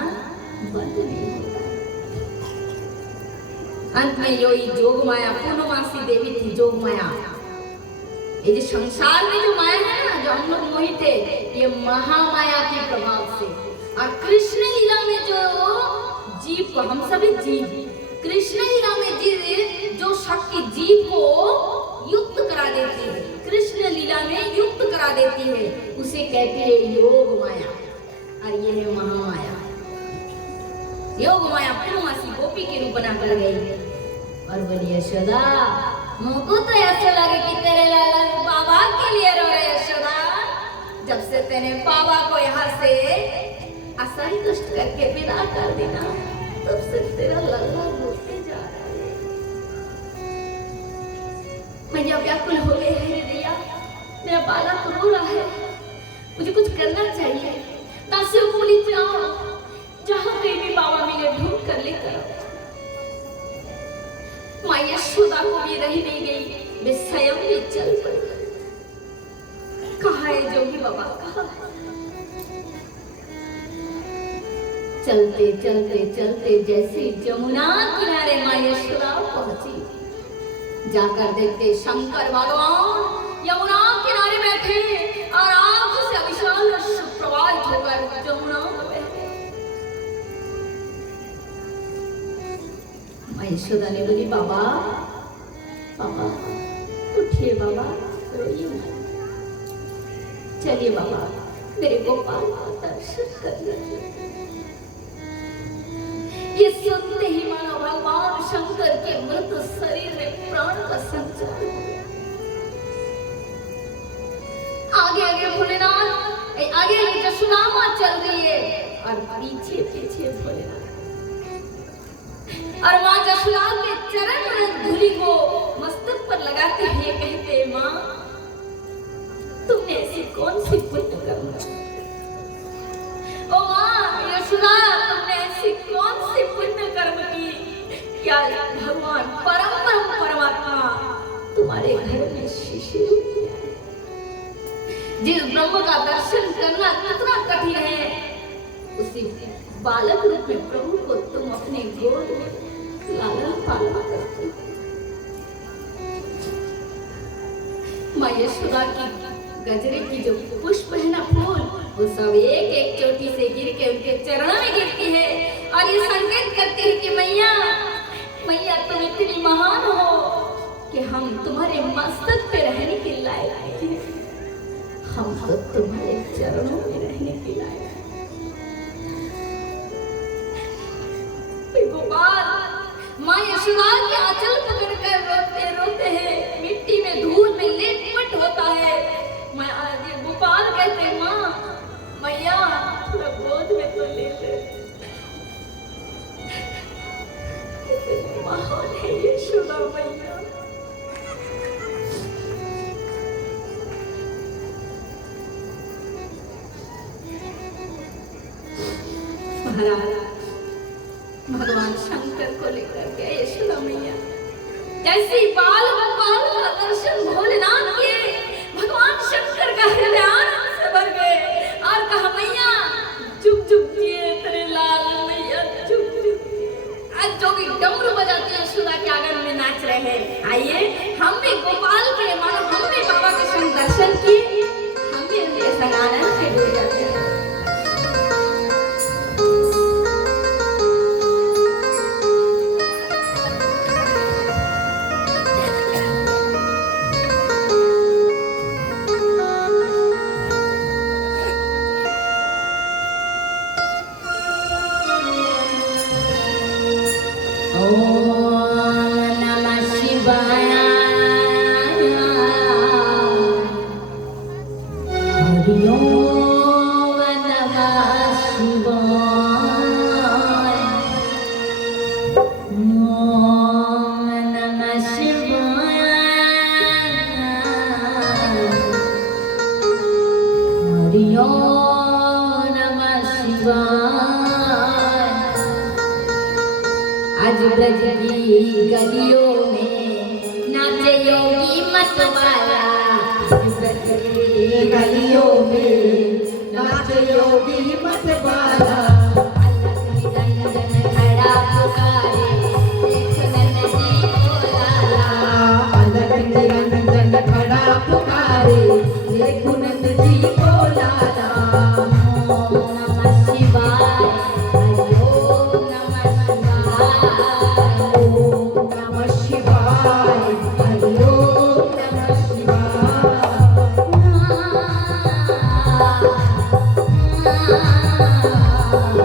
बंद नहीं होता। अंत में योगी जोगमाया, पूर्णमासी देवी थी जोगमाया। ये जो संसार में जो माया है ना, जो हम लोग मोहित है, ये महामाया के प्रभाव से। और कृष्ण लीला में जो जीव को, हम सभी जीव, कृष्ण लीला में जो शक्ति जीव को युक्त करा देती है, कृष्ण लीला में युक्त करा देती है, उसे कहते हैं योग माया, और ये है महामाया। योग माया पूर्णमासी गोपी के रूप बना कर गई और बोली, यशोदा मुझको तो ऐसा लगे कि तेरे लाला बाबा के लिए रो रहे यशोदा। जब से तेरे बाबा को यहाँ से असंतुष्ट करके विदा कर देना, तब से तेरा लल्ला रोते जा रहा है। मैया व्याकुल हो गए है, दैया मेरा बालक रो रहा है, मुझे कुछ करना चाहिए। दासियों को बोली, जाओ जहाँ कहीं भी बाबा मिले ढूंढ कर लेकर। माँ यशोदा को भी रही नहीं गई, वे स्वयं भी चल पड़ी। कहाँ है जोगी बाबा, कहाँ है? चलते चलते चलते जैसे जमुना किनारे माँ यशोदा पहुंची, जाकर देखते शंकर भगवान यमुना किनारे बैठे और आंख से अविशाल अश्रु प्रवाहित होकर जमुना में बहते। माँ यशोदा ने बोली, बाबा बाबा उठिए, बाबा रोइए मत, चलिए बाबा मेरे गोपाल का दर्शन कर लीजिए। ये सुनते ही मानो भगवान शंकर के मृत शरीर में प्राण का संचार हो गया। आगे आगे भोलेनाथ, आगे यशोदा माँ चल रही है और पीछे पीछे भोलेनाथ, और माँ यशोदा के चरण धूलि को मस्तक पर लगाते हुए कहते, माँ तुमने ऐसी कौन सी पुण्य कर्म, ओ माँ यशोदा तुमने ऐसी कौन सी पुण्य कर्म की, क्या भगवान परमात्मा तुम्हारे घर में शिशिर किया है? जिस ब्रह्म का दर्शन करना कितना कठिन है, उसी बालक रूप में प्रभु को तुम अपने गोद में लालन पालन करते हो। माँ यशोदा की गजरे की जो पुष्प है ना, फूल, वो सब एक एक चोटी से गिर के उनके चरणों में गिरती है और ये संकेत करती है कि मैया मैया तुम इतनी महान हो कि हम तुम्हारे मस्तक पे रहने के लायक हैं, हम तो तुम्हारे चरणों में रहने के लायक हैं। गोपाल माँ यशोदा के आंचल पकड़कर रोते रोते हैं, मिट्टी में धूल में लिपट होता है। गोपाल कहते, माँ मैया थोड़ा गोद में तो ले ले। मैया। महाराज भगवान शंकर को लेकर के यशोदा मैया जैसे बाल गोपाल का दर्शन भोलेनाथ किए, भगवान शंकर का हृदय आनंद से भर गए और कहा मैया चुप चुप किए तेरे लाल मैया चुप चुप। आज जोगी डमरू बजाते हैं यशोदा के आंगन में नाच रहे हैं। आइए हम भी गोपाल के मानो हम भी बाबा के संग दर्शन किए, हम भी उनके संग आनंद से डूब जाते हैं। आज ब्रज की गलियों में नाचे योगी मतवाला, ब्रज की गलियों में नाचे योगी मतवाला। अलग निरंजन खड़ा पुकारे देख नंदी को लाला। अलग निरंजन खड़ा पुकारे देखो नंद जी को लाला। ओम नमः शिवाय, हरि ओम नमः शिवाय। ओम नमः शिवाय, हरि ओम नमः शिवाय। आ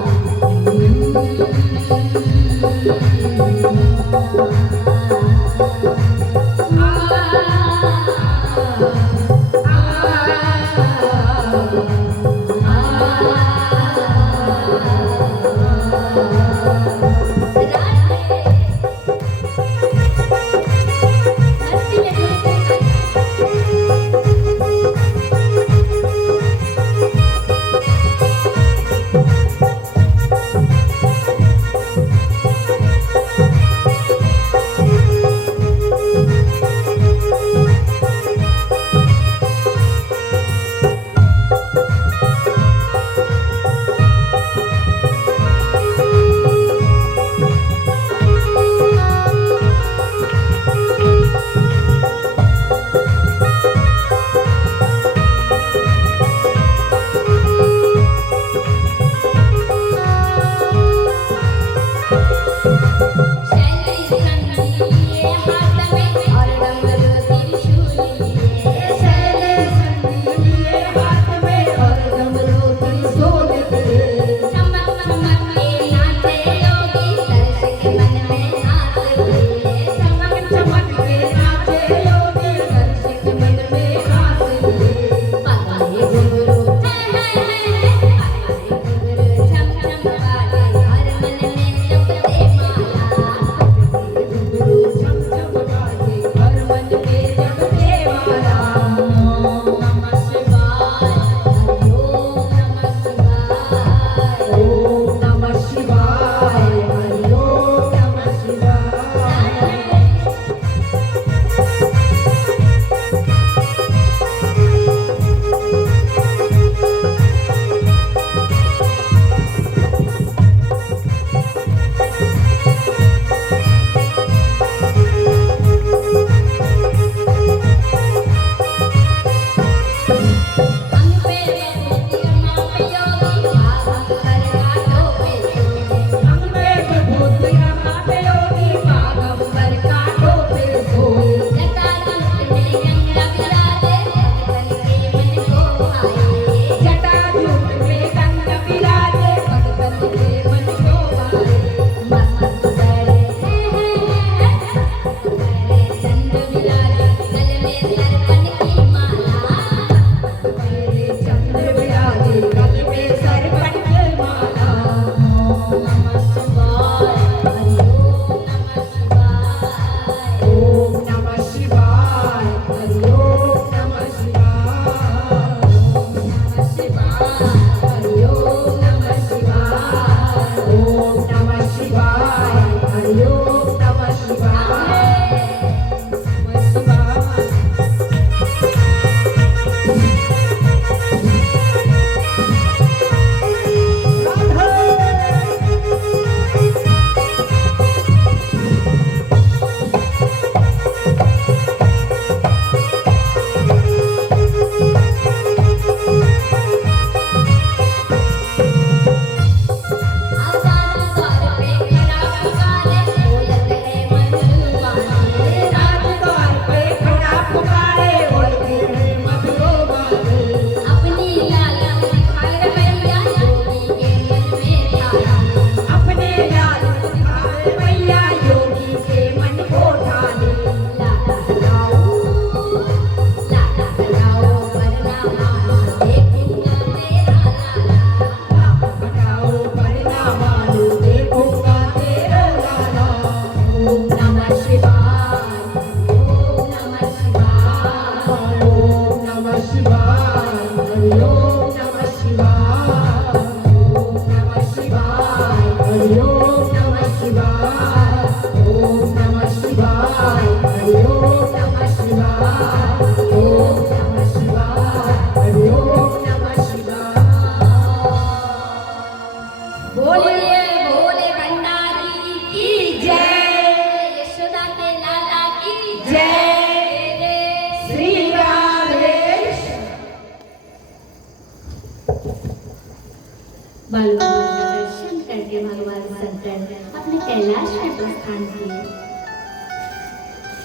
बालू का दर्शन करके भगवान शंकर अपने कैलाश में प्रस्थान किए।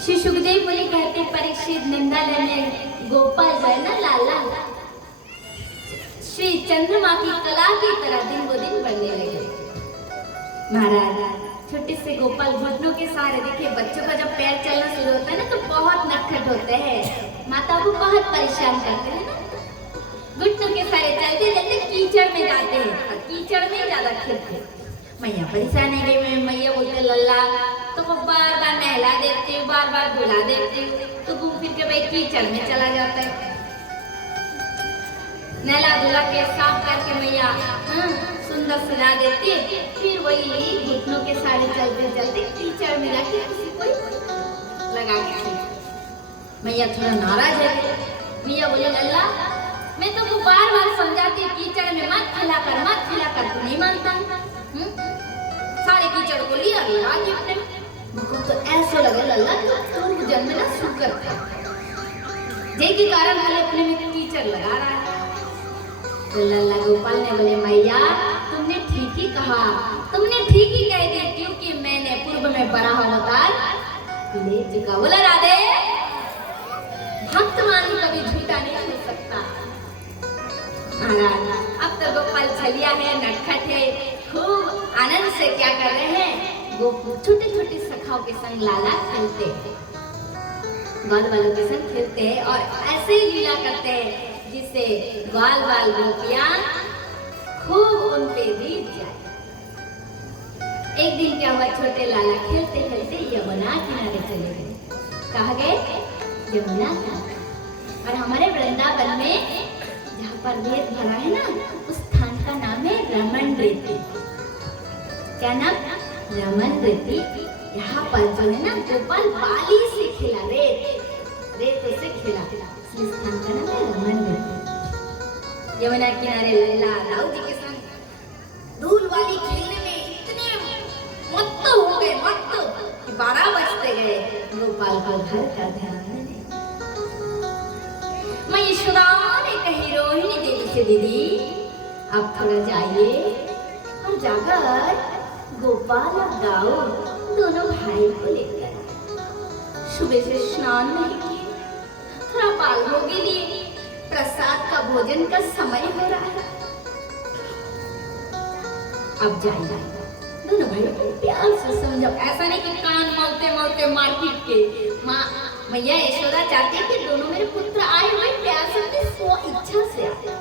श्री सुखदेव मुनि कहते परीक्षित नंदालय में गोपाल जो है ना लाला श्री चंद्रमा की कला की तरह दिन ब दिन बढ़ने लगे। महाराज छोटे से गोपाल घुटनों के सहारे, देखिए बच्चों का जब पैर चलना शुरू होता है ना तो बहुत नटखट होते हैं, माता को बहुत परेशान करते हैं ना, घुटनों के सहारे चलते चलते कीचड़ में जाते हैं और कीचड़ में ज्यादा खेलते हैं। मैया परेशान है गई, मैया बोलते लल्ला तो वो बार बार नहला देती हूँ, बार बार धुला देती हूँ, तो घूम फिर के भाई कीचड़ में चला जाता है। नहला धुला के साफ करके मैया सुंदर सजा देती है, फिर वही घुटनों के सारे चलते चलते कीचड़ में जाके किसी को लगा के मैया थोड़ा नाराज है। मैया बोले लल्ला मैं तुमको बार बार समझाती हूँ कीचड़ में मत खेला कर, तू नहीं मानता। सारे कीचड़ को लिया गया अपने मुझको तो ऐसा लगे लल्ला तो जन्म में ना शुक्र था जिसके कारण हमें अपने में कीचड़ लगा रहा है। तो लल्ला गोपाल ने बोले मैया तुमने ठीक ही कहा, तुमने ठीक ही कह दिया क्योंकि मैंने पूर्व में बड़ा अवतार ले चुका। बोला राधे भक्त मान कभी झूठा नहीं हो सकता। महाराज अब तो गोपाल छलिया है, नटखट है, खूब आनंद से क्या कर रहे हैं, वो छोटे छोटे सखाओं के संग लाला खेलते हैं, ग्वाल वालों के संग खेलते हैं और ऐसे ही लीला करते हैं जिससे ग्वाल वाल गोपियां खूब उन पे रीझ जाए। एक दिन क्या हुआ, छोटे लाला खेलते खेलते यमुना किनारे चले गए। कहाँ गए? यमुना किनारे। और हमारे वृंदावन में जहाँ पर वेद भरा है ना उस स्थान का नाम है रमन रेती। क्या नाम? रमन रेती। यहाँ पर जो है ना गोपाल बाली से खेला, रेत से खेला, इस स्थान का नाम है रमन रेती। यमुना किनारे लल्ला राव जी के संग धूल वाली खेलने में इतने मत्त हो गए, मत्त कि 12 बजते गए, गोपाल को घर का ध्यान नहीं। मैं यशोदा ने कही रोहिणी देवी से दीदी अब थोड़ा जाइए और जाकर गोपाल और गाओ दोनों भाई को लेकर। सुबह से स्नान नहीं किए, थोड़ा पाल भोगी लिए, प्रसाद का भोजन का समय हो रहा है, अब जाइए दोनों भाई प्यार से समझाओ। ऐसा नहीं कि कान मलते मलते मारपीट के। माँ मैया यशोदा चाहती है कि दोनों मेरे पुत्र आए हुए प्यार से स्व इच्छा से आए।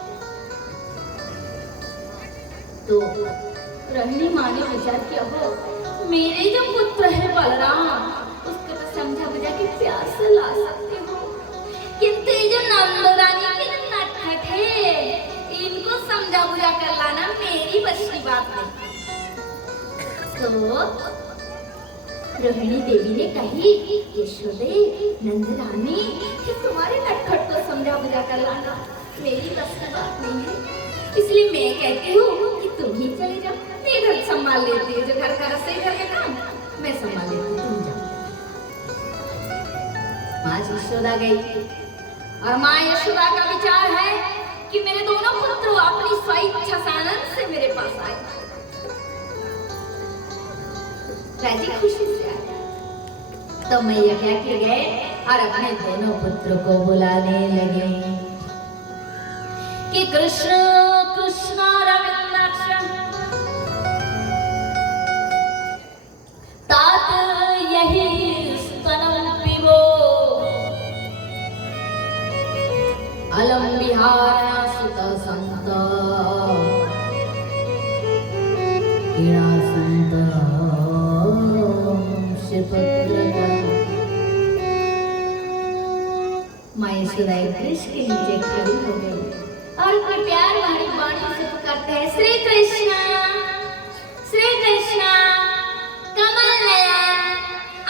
तो रोहिणी माँ ने विचार किया हो मेरे जो पुत्र है बलराम उसको तो समझा बुझा के प्यार से ला सकती हो, किंतु ये जो नंदरानी की नटखट है इनको समझा बुझा कर लाना मेरी बस की बात नहीं। तो रोहिणी देवी ने कही यशोदे नंदरानी तुम्हारे नटखट को समझा बुझा कर लाना मेरी बस की बात नहीं है, इसलिए मैं कहती हूँ कि तुम ही चले जाओ, मैं घर संभाल लेती हूँ, जो घर का रसोई घर का काम मैं संभाल लेती हूँ, तुम जाओ। माँ यशोदा गई और माँ यशोदा का विचार है कि मेरे दोनों पुत्र अपनी स्वेच्छा से आनंद से मेरे पास आए, राजी खुशी से आए। तो मैया क्या किए गए और अपने दोनों पुत्रों को बुलाने लगे कि कृष्ण कृष्ण रविंद्राक्ष तात यही स्तनम पिबो अलम विहार सुत संत कीड़ा संत माँ यशोदा कृष्ण के नीचे खड़ी हो गई और अपने प्यार वाली वाणी से पुकारते हैं श्री कृष्ण कमल नयन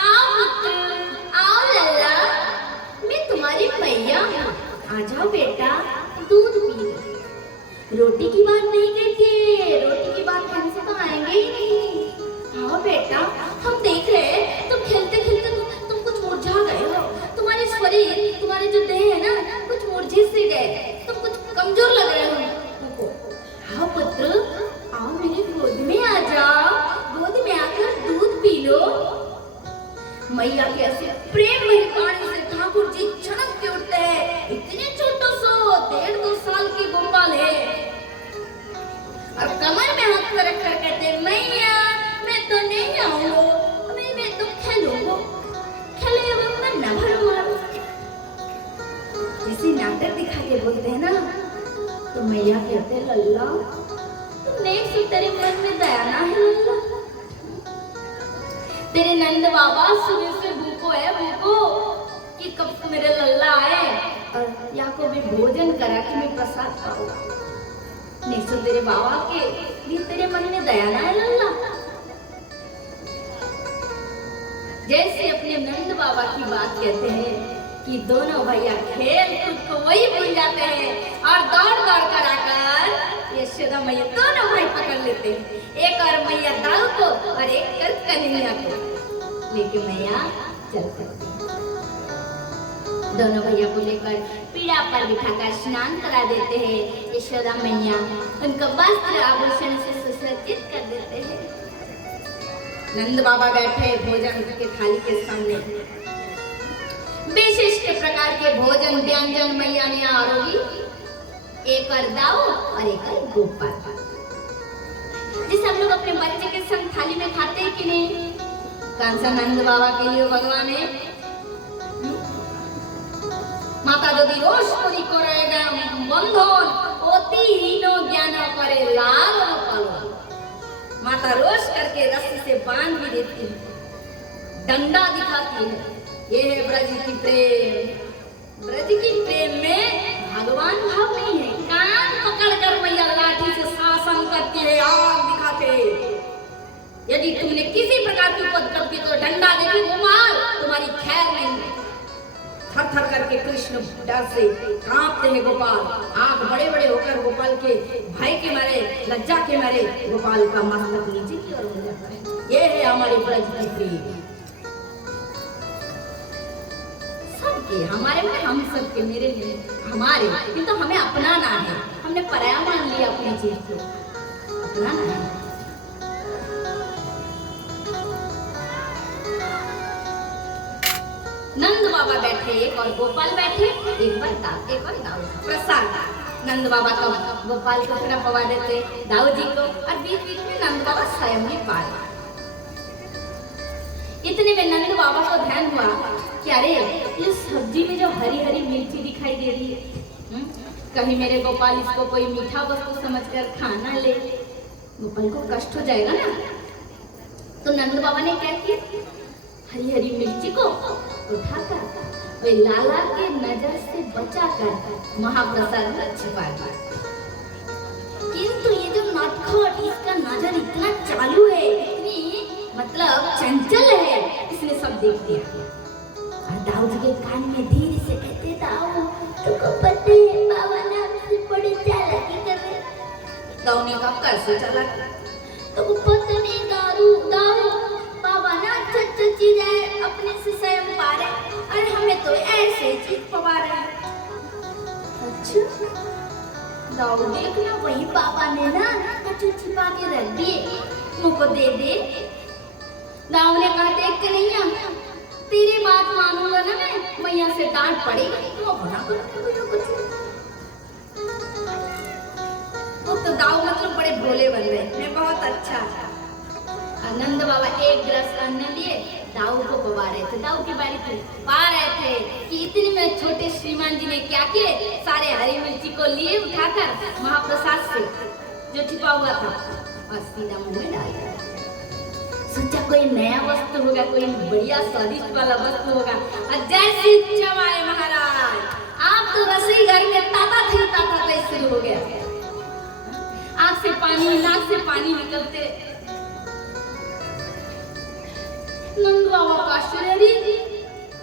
आओ पुत्र आओ लल्ला, मैं तुम्हारी मैया हूँ, आ जाओ बेटा दूध पी। रोटी की बात नहीं कहती, रोटी की बात कहने से तो आएंगे ही नहीं। आओ बेटा हम देख रहे हैं तुम खेलते खेलते तुम कुछ मुरझा गए हो, तुम्हारे शरीर तुम्हारे जो देह है ना कुछ मुरझे से गए, तुम कुछ कमजोर लग रहे हो। हाँ पुत्र मैया के ऐसे प्रेम भरी वाणी से ठाकुर जी छनक के उठते हैं। इतने छोटो सो 1.5-2 साल की गोपाल है और कमर में हाथ रख कर कहते मैया मैं तो नहीं आऊंगा, मैं तो खेलूंगा, खेले मैं न भरूंगा। जैसे नाटक दिखा के बोलते हैं ना, तो मैया कहते लल्ला तुमने तेरे मन में दया ना है लल्ला, तेरे नंद बाबा सुबह से भूखो है भूखो कि कब मेरे लल्ला आए और या को भी भोजन करा कि मैं प्रसाद पाऊं। नहीं सो तेरे बाबा के लिए तेरे मन में दया ना है लल्ला। जैसे अपने नंद बाबा की बात कहते हैं कि दोनों भैया खेल कूद को वही भूल जाते हैं और दौड़ दौड़ कर आकर यशोदा मैया दोनों भाई पकड़ लेते हैं, एक और मैया दाऊ को और एक कर कन्हैया को लेके मैया चल पड़ती है। दोनों भैया को लेकर पीढ़ा पर बिठाकर स्नान करा देते हैं। यशोदा मैया उनको वस्त्र आभूषण से सुसज्जित कर देते हैं। नंद बाबा बैठे भोजन के थाली के सामने, विशिष्ट प्रकार के भोजन व्यंजन मैया ने आरोगी, एक और दाऊ और एक और गोपाल। जिसे हम लोग अपने बच्चे के संग थाली में खाते हैं कि नहीं? कंसा नंद बाबा के लिए भगवान है। माता यदि रोष करी करेगा बंधन अति हीनो ज्ञान करे लाल पालो। माता रोष करके रस्सी से बांध भी देती है, डंडा दिखाती है। ये है ब्रज की प्रेम। ब्रज की प्रेम में भगवान भाव नहीं है। कान पकड़कर मैया लाठी से शासन करती है, आग दिखाते। यदि तुमने किसी प्रकार की उपद्रव की तो डंडा देके गोपाल तुम्हारी खैर नहीं। थर थर करके कृष्ण डर से कांपते हैं गोपाल। आंख बड़े बड़े होकर गोपाल के भय के मारे, लज्जा के मारे गोपाल का मस्तक नीचे की ओर हो जाता है। ये है हमारी ब्रज की प्रेम। सबके हमारे में हम सबके, मेरे लिए हमारे, किंतु हमें अपनाना है। हमने पराया मान लिया अपनी चीज को, अपनाना है। नंद बाबा बैठे एक और गोपाल बैठे, एक और दाऊ प्रसाद। नंद बाबा का गोपाल को थोड़ा पवा देते दाऊ जी को, और बीच बीच में नंद बाबा स्वयं भी पार। इतने में नंद बाबा को ध्यान हुआ कि अरे ये सब्जी में जो हरी हरी मिर्ची दिखाई दे रही है, कहीं मेरे गोपाल इसको कोई मीठा वस्तु समझकर खाना ले, गोपाल को कष्ट हो जाएगा ना। तो नंद बाबा ने क्या किया, हरी हरी मिर्ची को उठाकर वे लाला के नजर से बचाकर महाप्रसाद में छिपा दिया। किंतु ये जो नटखट, इसका नजर इतना चालू है, इतनी मतलब चंचल है, इसने सब देख लिया। और दाऊ जी के कान में धीरे से कहते, दाऊ तुमको पता है बाबा ने हमसे बड़ी चालाकी कर रहे। दाऊ ने कहा कैसे चालाकी? तुमको पता नहीं दाऊ बाबा ना अच्छा चीज है अपने से स्वयं पा रहे, और हमें तो ऐसे चीज पवा रहे हैं। अच्छा दाऊ देखना, वही बाबा ने ना कुछ छिपा के रख दिए, मुझको दे दे। दाऊ ने कहा देख के नहीं आ, तेरी बात मानूंगा ना मैं, मैया से डांट पड़ेगी, तो बना करो कुछ। तो दाऊ मतलब बड़े भोले बन गए, मैं बहुत अच्छा। नंद बाबा एक गिलास अन्न लिए दाऊ को पवा रहे थे, दाऊ की बारी थी, पा रहे थे कि इतने में छोटे श्रीमान जी ने क्या किए, सारे हरी मिर्ची को लिए उठाकर महाप्रसाद से जो छिपा हुआ था और सीधा मुंह में डाल दिया। सोचा कोई नया वस्तु होगा, कोई बढ़िया स्वादिष्ट वाला वस्तु होगा। और जैसे चवाए महाराज, आप तो रसोई घर में ताता शुरू हो गया। आंख से पानी, नाक से पानी निकलते। नंद बाबा का आश्चर्य,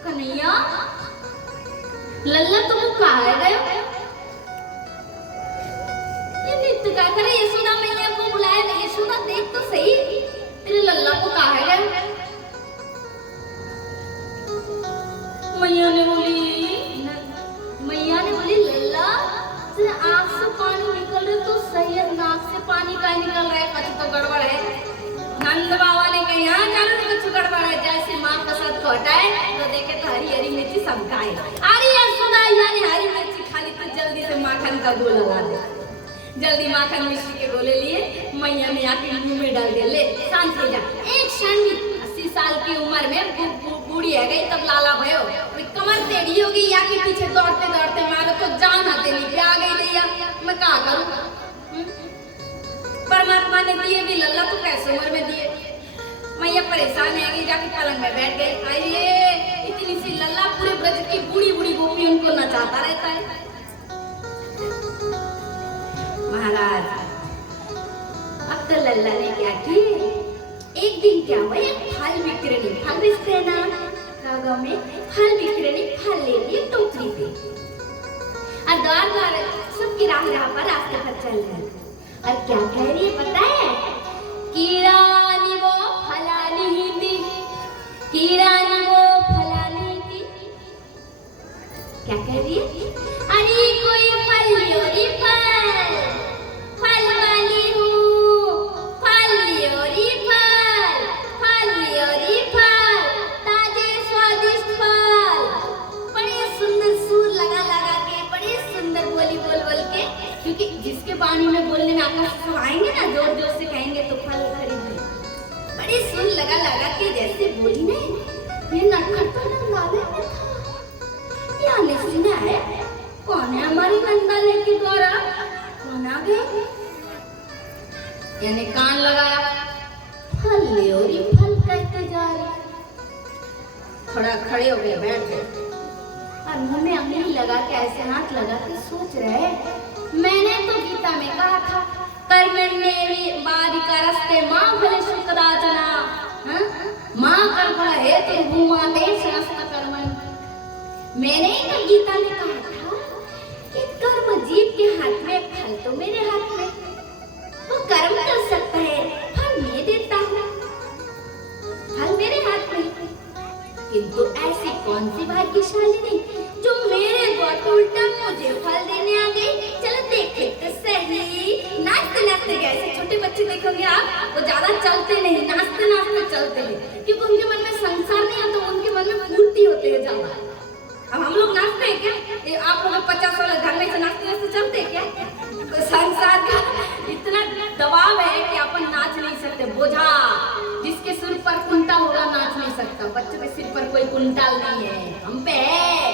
कन्हैया लल्ला तुम कहाँ गए? ये नित्य क्या करे? यशोदा मैया को बुलाया, यशोदा देख तो सही तेरे लल्ला को कहाँ गए? मैया ने बोली लल्ला तेरे आँख से पानी निकल रहा तो सही है, नाक से पानी का निकल रहा है, कुछ तो गड़बड़ है। नंद बाबा ने कहा यहाँ चलो, कुछ गड़बड़ है, जैसे माँ प्रसाद को हटाए तो देखे तो हरी हरी मिर्ची सब खाए। अरे यार सुना, यानी हरी मिर्ची खाली तो जल्दी से माखन का गोला ला दे। जल्दी माखन मिश्री के गोले लिए मैया ने आके मुंह में डाल दिया, ले शांत हो जा। एक क्षण में 80 साल की उम्र में बूढ़ी है गई, तब लाला भयो कमर टेढ़ी हो गई, या के पीछे दौड़ते दौड़ते मारो तो जान आते नहीं पे आ गई दैया। मैं क्या करूं? परमात्मा ने दिए भी लल्ला तो कैसे उम्र में दिए। मैया परेशान है गई, जाके पलंग में बैठ गई। अरे इतनी सी लल्ला, पूरे ब्रज की बूढ़ी बूढ़ी गोपी उनको नचाता रहता है। महाराज अब तो लल्ला ने क्या की, एक दिन क्या हुआ, एक फल विक्रेनी, फल बेचते ना गाँव में, फल विक्रेनी फल ले लिए टोकरी पे और द्वार द्वार सबकी राह पर रास्ते पर चल रही। और क्या कह रही है पता है? कीड़ानी वो फलानी ही थी, कीड़ानी वो फलानी थी। क्या कह रही है? अरे कोई फल लियो रे फल, फल वाली हूँ, फल लियो रे फल, फल लियो रे फल, ताजे स्वादिष्ट फल। बड़े सुंदर सुर लगा लगा के, बड़े सुंदर बोली बोल बोल के, क्योंकि जिसके वाणी में बोलने में आकाश सब आएंगे ना, जोर जोर से कहेंगे तो फल खरीद। बड़े सुर लगा लगा के जैसे बोली नहीं, ये नटखट तो नंदाले में था। क्या ने सुना है? कौन है हमारी नंदाले के द्वारा? कौन आ गए? यानी कान लगाया, फल ले और ये फल कहते जा रहे। खड़े हो गए, बैठ गए और मुंह में अंगुली लगा के, ऐसे हाथ लगा के सोच रहे, मैंने तो गीता में कहा था, कर्मण्येवि बाधिकारस्ते मां फले शुक्राचना, मां कर्म है तो भूमाते समस्त कर्मणि। मैंने ही तो गीता में कहा था कि कर्म जीव के हाथ में, फल तो मेरे हाथ में। वो कर्म कर सकता है, फल मैं देता हूँ, फल मेरे हाथ में। किंतु ऐसी कौन सी भाग्यशालिनी जो मेरे द्वारा उल्टा मुझे फल देने आ गई। चलो देखे तो सही। नाचते नाचते गए, ऐसे छोटे बच्चे देखोगे आप, वो ज्यादा चलते नहीं, नाचते नाचते चलते हैं, क्योंकि उनके मन में संसार नहीं है, तो उनके मन में पूर्ति होते हैं ज्यादा। अब हम लोग नाचते हैं क्या? आप लोग 50 वाले घर में से नाचते नाचते चलते हैं क्या? संसार का इतना दबाव है कि अपन नाच नहीं सकते। बोझा जिसके सिर पर कुंटा होगा नाच नहीं सकता। बच्चे के सिर पर कोई कुंटाल नहीं है, हम पे है।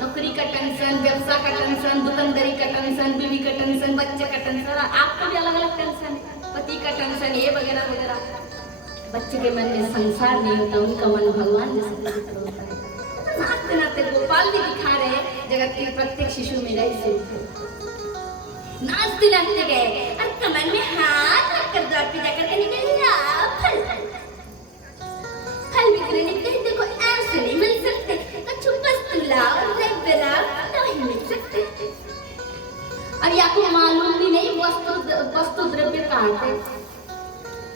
नौकरी का टेंशन, व्यवसाय का टेंशन, दुकानदारी का टेंशन, बीवी का टेंशन, बच्चे का टेंशन, आपको भी अलग अलग टेंशन है, पति का टेंशन, ये वगैरह वगैरह। बच्चे के मन में संसार नहीं होता, उनका मन भगवान जैसे पवित्र होता है। नाचते नाचते गोपाल भी दिखा रहे हैं, जगत के प्रत्येक शिशु में ऐसे नाचते नाचते गए और कमर में हाथ रखकर द्वार पे जाकर निकल गया। फल फल विक्रेता कहते, देखो ऐसे नहीं मिल सकते, कछु वस्तु लाओ, द्रव्य लाओ तो ही मिल सकते। अब या को मालूम भी नहीं वस्तु द्रव्य कहाँ थे।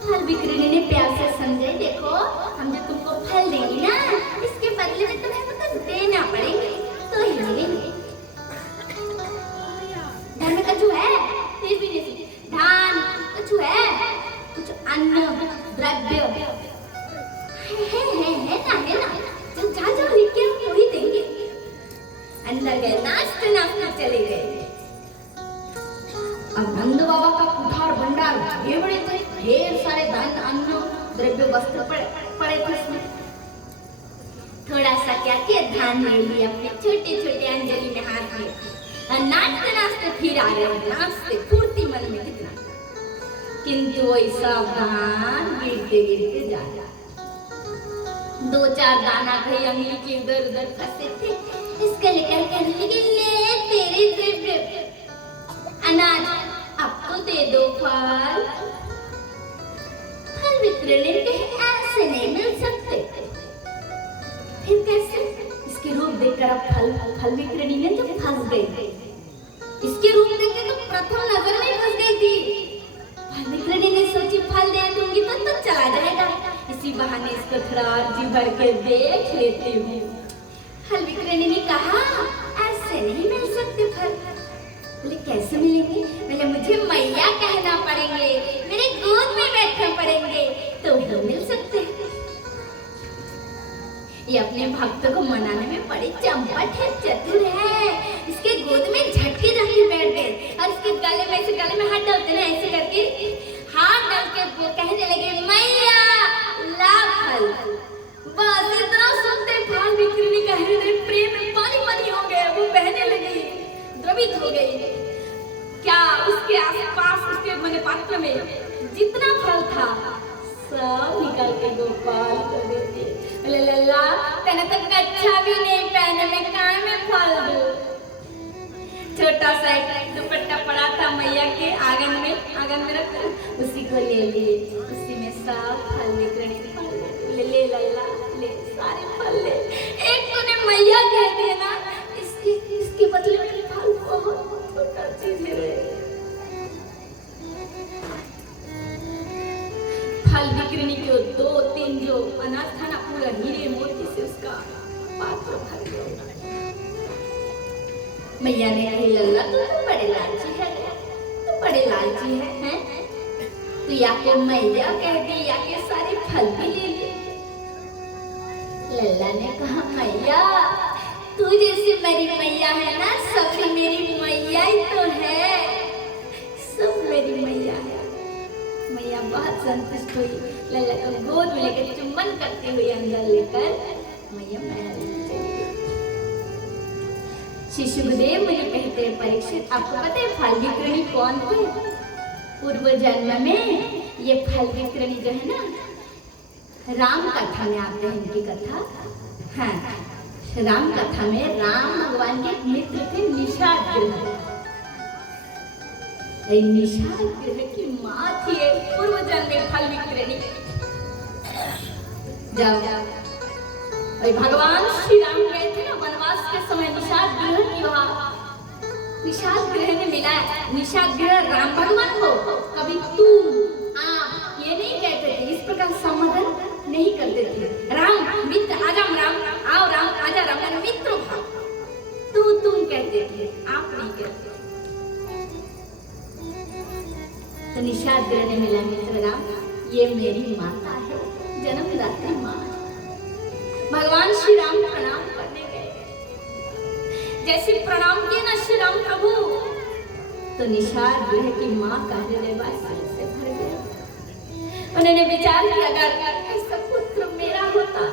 फल विक्रेता ने प्यार से समझाई, देखो हम जो तुमको फल देंगे ना, इसके बदले में तुम्हें कुछ देना पड़ेगा तो ही मिलेंगे। घर में कछु है? फिर भी नहीं, धान कछु है, कुछ अन्न द्रव्य है ना, जब जा लेके वही देंगे। अंदर गए, नाचते नाचते चले गए। अब नंद बाबा का कुठार भंडार ये बड़े थे, ढेर सारे धन अन्न द्रव्य वस्त्र पड़े थे उसमें। थोड़ा सा क्या किया, धान ले लिया अपने छोटे छोटे अंजलि में हाथ में, और नाचते नाचते फिर आ रहे, नाचते फूर्ति मन में कितना। किंतु वही सावधान, गिरते गिरते जा रहा। 2-4 दाना कहीं अंगली के इधर उधर फंसे थे, इसका लेकर कहने लगे, ले तेरे द्रव्य अनाज, अब तो दे दो फल। फल विक्रेता कहे, ऐसे नहीं मिल सकते। फिर कैसे? इसके रूप देखकर अब फल विक्रेता ने तो फंस गई। इसके रूप देखकर तो प्रथम नजर में फंस गई थी। फल विक्रेता ने सोची, फल दे दूंगी तो चला जाएगा, इसी बहाने इसको थोड़ा और जी भर के देख लेती हूँ। फल विक्रेता ने कहा, ऐसे नहीं मिल सकते फल। बोले कैसे मिलेंगे? बोले मुझे मैया कहना पड़ेंगे, मेरे गोद में बैठना पड़ेंगे तो ही मिल सकते हैं। ये अपने भक्त को मनाने में बड़ी चंपट है, चतुर है। इसके गोद में झटके जाके बैठ गए और इसके गले में हाथ डालते ना, ऐसे करके हाथ डाल के वो कहने लगे मैया ला फल। बस इतना सुनते फल बिक्री का हृदय प्रेम में पानी पानी हो गया, वो बहने लगी, द्रवित हो गई। क्या उसके आसपास उसके मने पात्र में जितना फल था सब निकाल के गोपाल को देते। लल्ला तने तो कच्छा भी नहीं पहने, में काय में फल दो। छोटा सा एक दुपट्टा पड़ा था मैया के आंगन में रखा, उसी को ले लिए, उसी में सब फल निकले। ले लल्ला ले सारे फल ले। एक तूने मैया कह दिया ना, इसके बदले में फल बहुत छोटा चीज है। फल बिक्री के 2-3 जो अनाज था ना, पूरा हीरे मोती से उसका पात्र भर गया। मैया ने कही लल्ला तू तो बड़े लालची है, तू बड़े लालची है, हैं? तू या के मैया कह दी या के सारे फल भी ले ले। लल्ला ने कहा मैया तू जैसे मेरी मैया है ना, सबकी मेरी मैया ही तो है, सब मेरी मैया है। मैया बहुत संतुष्ट हुई, लल्ला को गोद में लेकर चुम्बन करते हुए अंदर लेकर मैया महल में चली गई। श्री सुखदेव मुनि कहते हैं परीक्षित आपको पता है फल विक्रणी कौन थे? पूर्व जन्म में ये फल विक्रणी जो है ना, राम कथा में आते हैं इनकी कथा। हाँ, राम कथा में राम भगवान के मित्र थे निषाद ग्रह। निषाद ग्रह की माँ थी पूर्व जन्म में फल विक्रणी। जाओ भगवान श्री राम गए थे ना वनवास के समय, निषाद ग्रह की वहाँ निषाद ग्रह ने मिला। निषाद ग्रह राम भगवान को कभी तुम आप ये नहीं कहते थे, इस प्रकार संबोधन नहीं करते थे। राम मित्र आजा राम, आओ राम आजा राम, मेरे मित्र भाव तू तुम कहते थे, आप नहीं कहते। तो निषाद ग्रह ने मिला मित्र राम, ये मेरी माता है, जन्मदात्री माँ। भगवान श्री राम प्रणाम करने गए, जैसे प्रणाम किए ना श्री राम प्रभु, तो निषाद ग्रह की माँ का हृदय वात्सल्य से भर गया। उन्होंने विचार किया अगर ऐसा पुत्र मेरा होता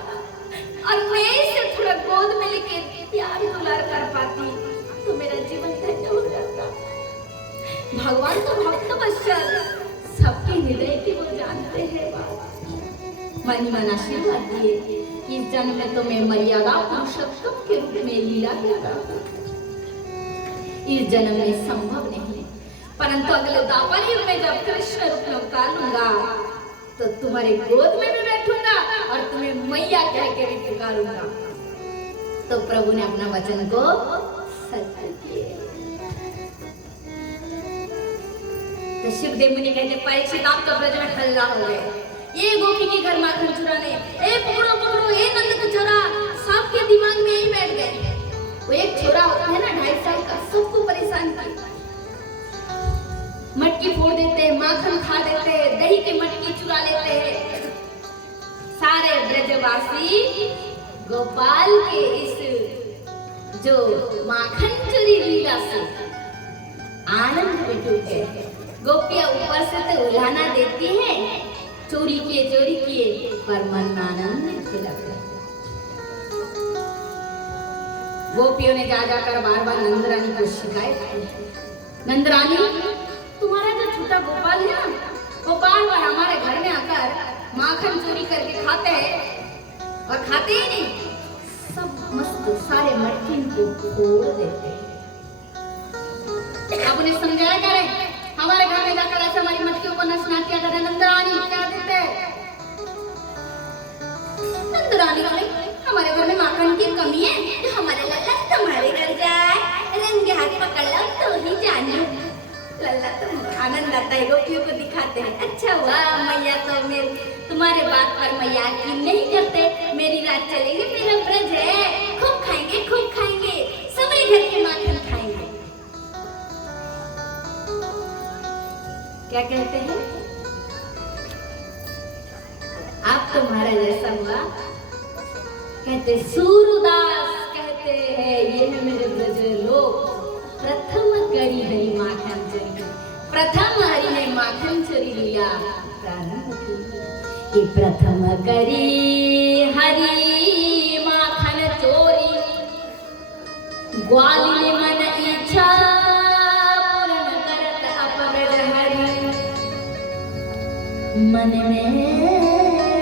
और मैं इसे थोड़ा गोद में लेके प्यार दुलार कर पाती तो मेरा जीवन धन्य हो जाता। भगवान तो भक्त वत्सल, सबके हृदय की वो जानते हैं बात। मन मन आशीर्वाद दिए, इस जन्म में तो मैं मर्यादा पुरुषोत्तम के रूप में लीला किया, इस जन्म में संभव नहीं, परंतु अगले द्वापर युग में जब कृष्ण रूप में अवतार लूंगा तो तुम्हारे गोद में भी बैठूंगा और तुम्हें मैया कह के भी पुकारूंगा। तो प्रभु ने अपना वचन को सत्य किया। तो शिवदेव मुनि कहते परीक्षित आप तो ब्रज में हल्ला हो गए, ये गोपी के घर माखन चुराने, ए पकड़ो पकड़ो, ए नंद का छोरा, सबके दिमाग में यही बैठ गए। वो एक छोरा होता है ना 2.5 साल का, सबको परेशान किया, मटकी फोड़ देते हैं, माखन खा देते हैं, दही की मटकी चुरा लेते हैं। सारे ब्रजवासी गोपाल के इस जो माखन चोरी लीला से आनंद में डूब गए। गोपियां ऊपर से तो उलाहना देती हैं, चोरी किए पर मन में आनंद नहीं खिला। गोपियों ने जा जाकर बार नंदरानी को शिकायत की, नंदरानी तुम्हारा जो छोटा गोपाल है ना, वो बार हमारे घर में आकर माखन चोरी करके खाते हैं और खाते ही नहीं, सब मस्त सारे मटकी को फोड़ देते हैं। आप उन्हें समझाया करें, हमारे घर में जाकर ऐसे हमारी मटकियों को नष्ट ना किया करें। नंदरानी क्या देते हैं? नंदरानी हमारे घर में माखन की कमी है, तो हमारे लल्ला तुम्हारे घर जाए, रंगे हाथ पकड़ लो तो ही जानो। लल्ला तो आनंद आता है, गोपियों को दिखाते हैं, अच्छा हुआ मैया तो मेरे तुम्हारे बात पर मैया यकीन नहीं करते, मेरी रात चलेगी, मेरा ब्रज है, खूब खाएंगे, सबरे घर के माखन खाएंगे। क्या कहते हैं? आप तुम्हारा जैसा हुआ कहते सूरदास कहते हैं ये है मेरे ब्रज लोक, प्रथम करी हरि माखन चरी, प्रथम हरि ने माखन चरी लीला प्रारंभ की। ये प्रथम करी हरि माखन चोरी, ग्वाली ने मन इच्छा पूर्ण करत अपव्रज हरि, मन में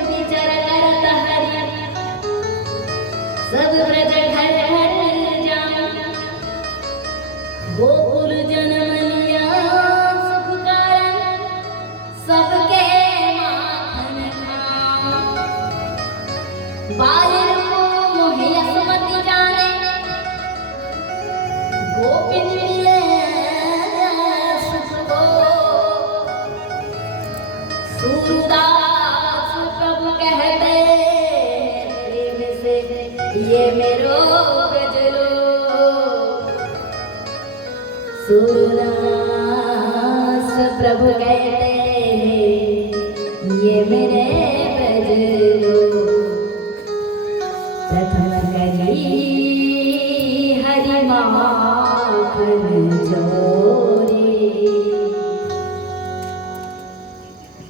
विचार करत हरि, सब ब्रज घर घर जाऊं, गोकुल जन्म लिया सुख कारण, सबके माखन खाऊं, बालिर को मोहि असमति जाने, गोपिन मिले सुख को, सूरदास प्रभु कहते प्रेम से ये मेरो गजलो, सूरदास प्रभु कहते ये मेरे गजलो, प्रथम करी हरि माखन चोरी।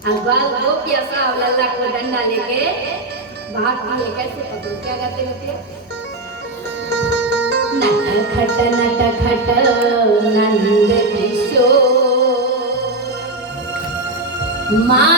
अग्वाल गोपिया साहब लल्ला को डंडा लेके भाग लिए, कैसे पकड़ो, क्या कहते होते हैं? नट खट नंद किशोर, माँ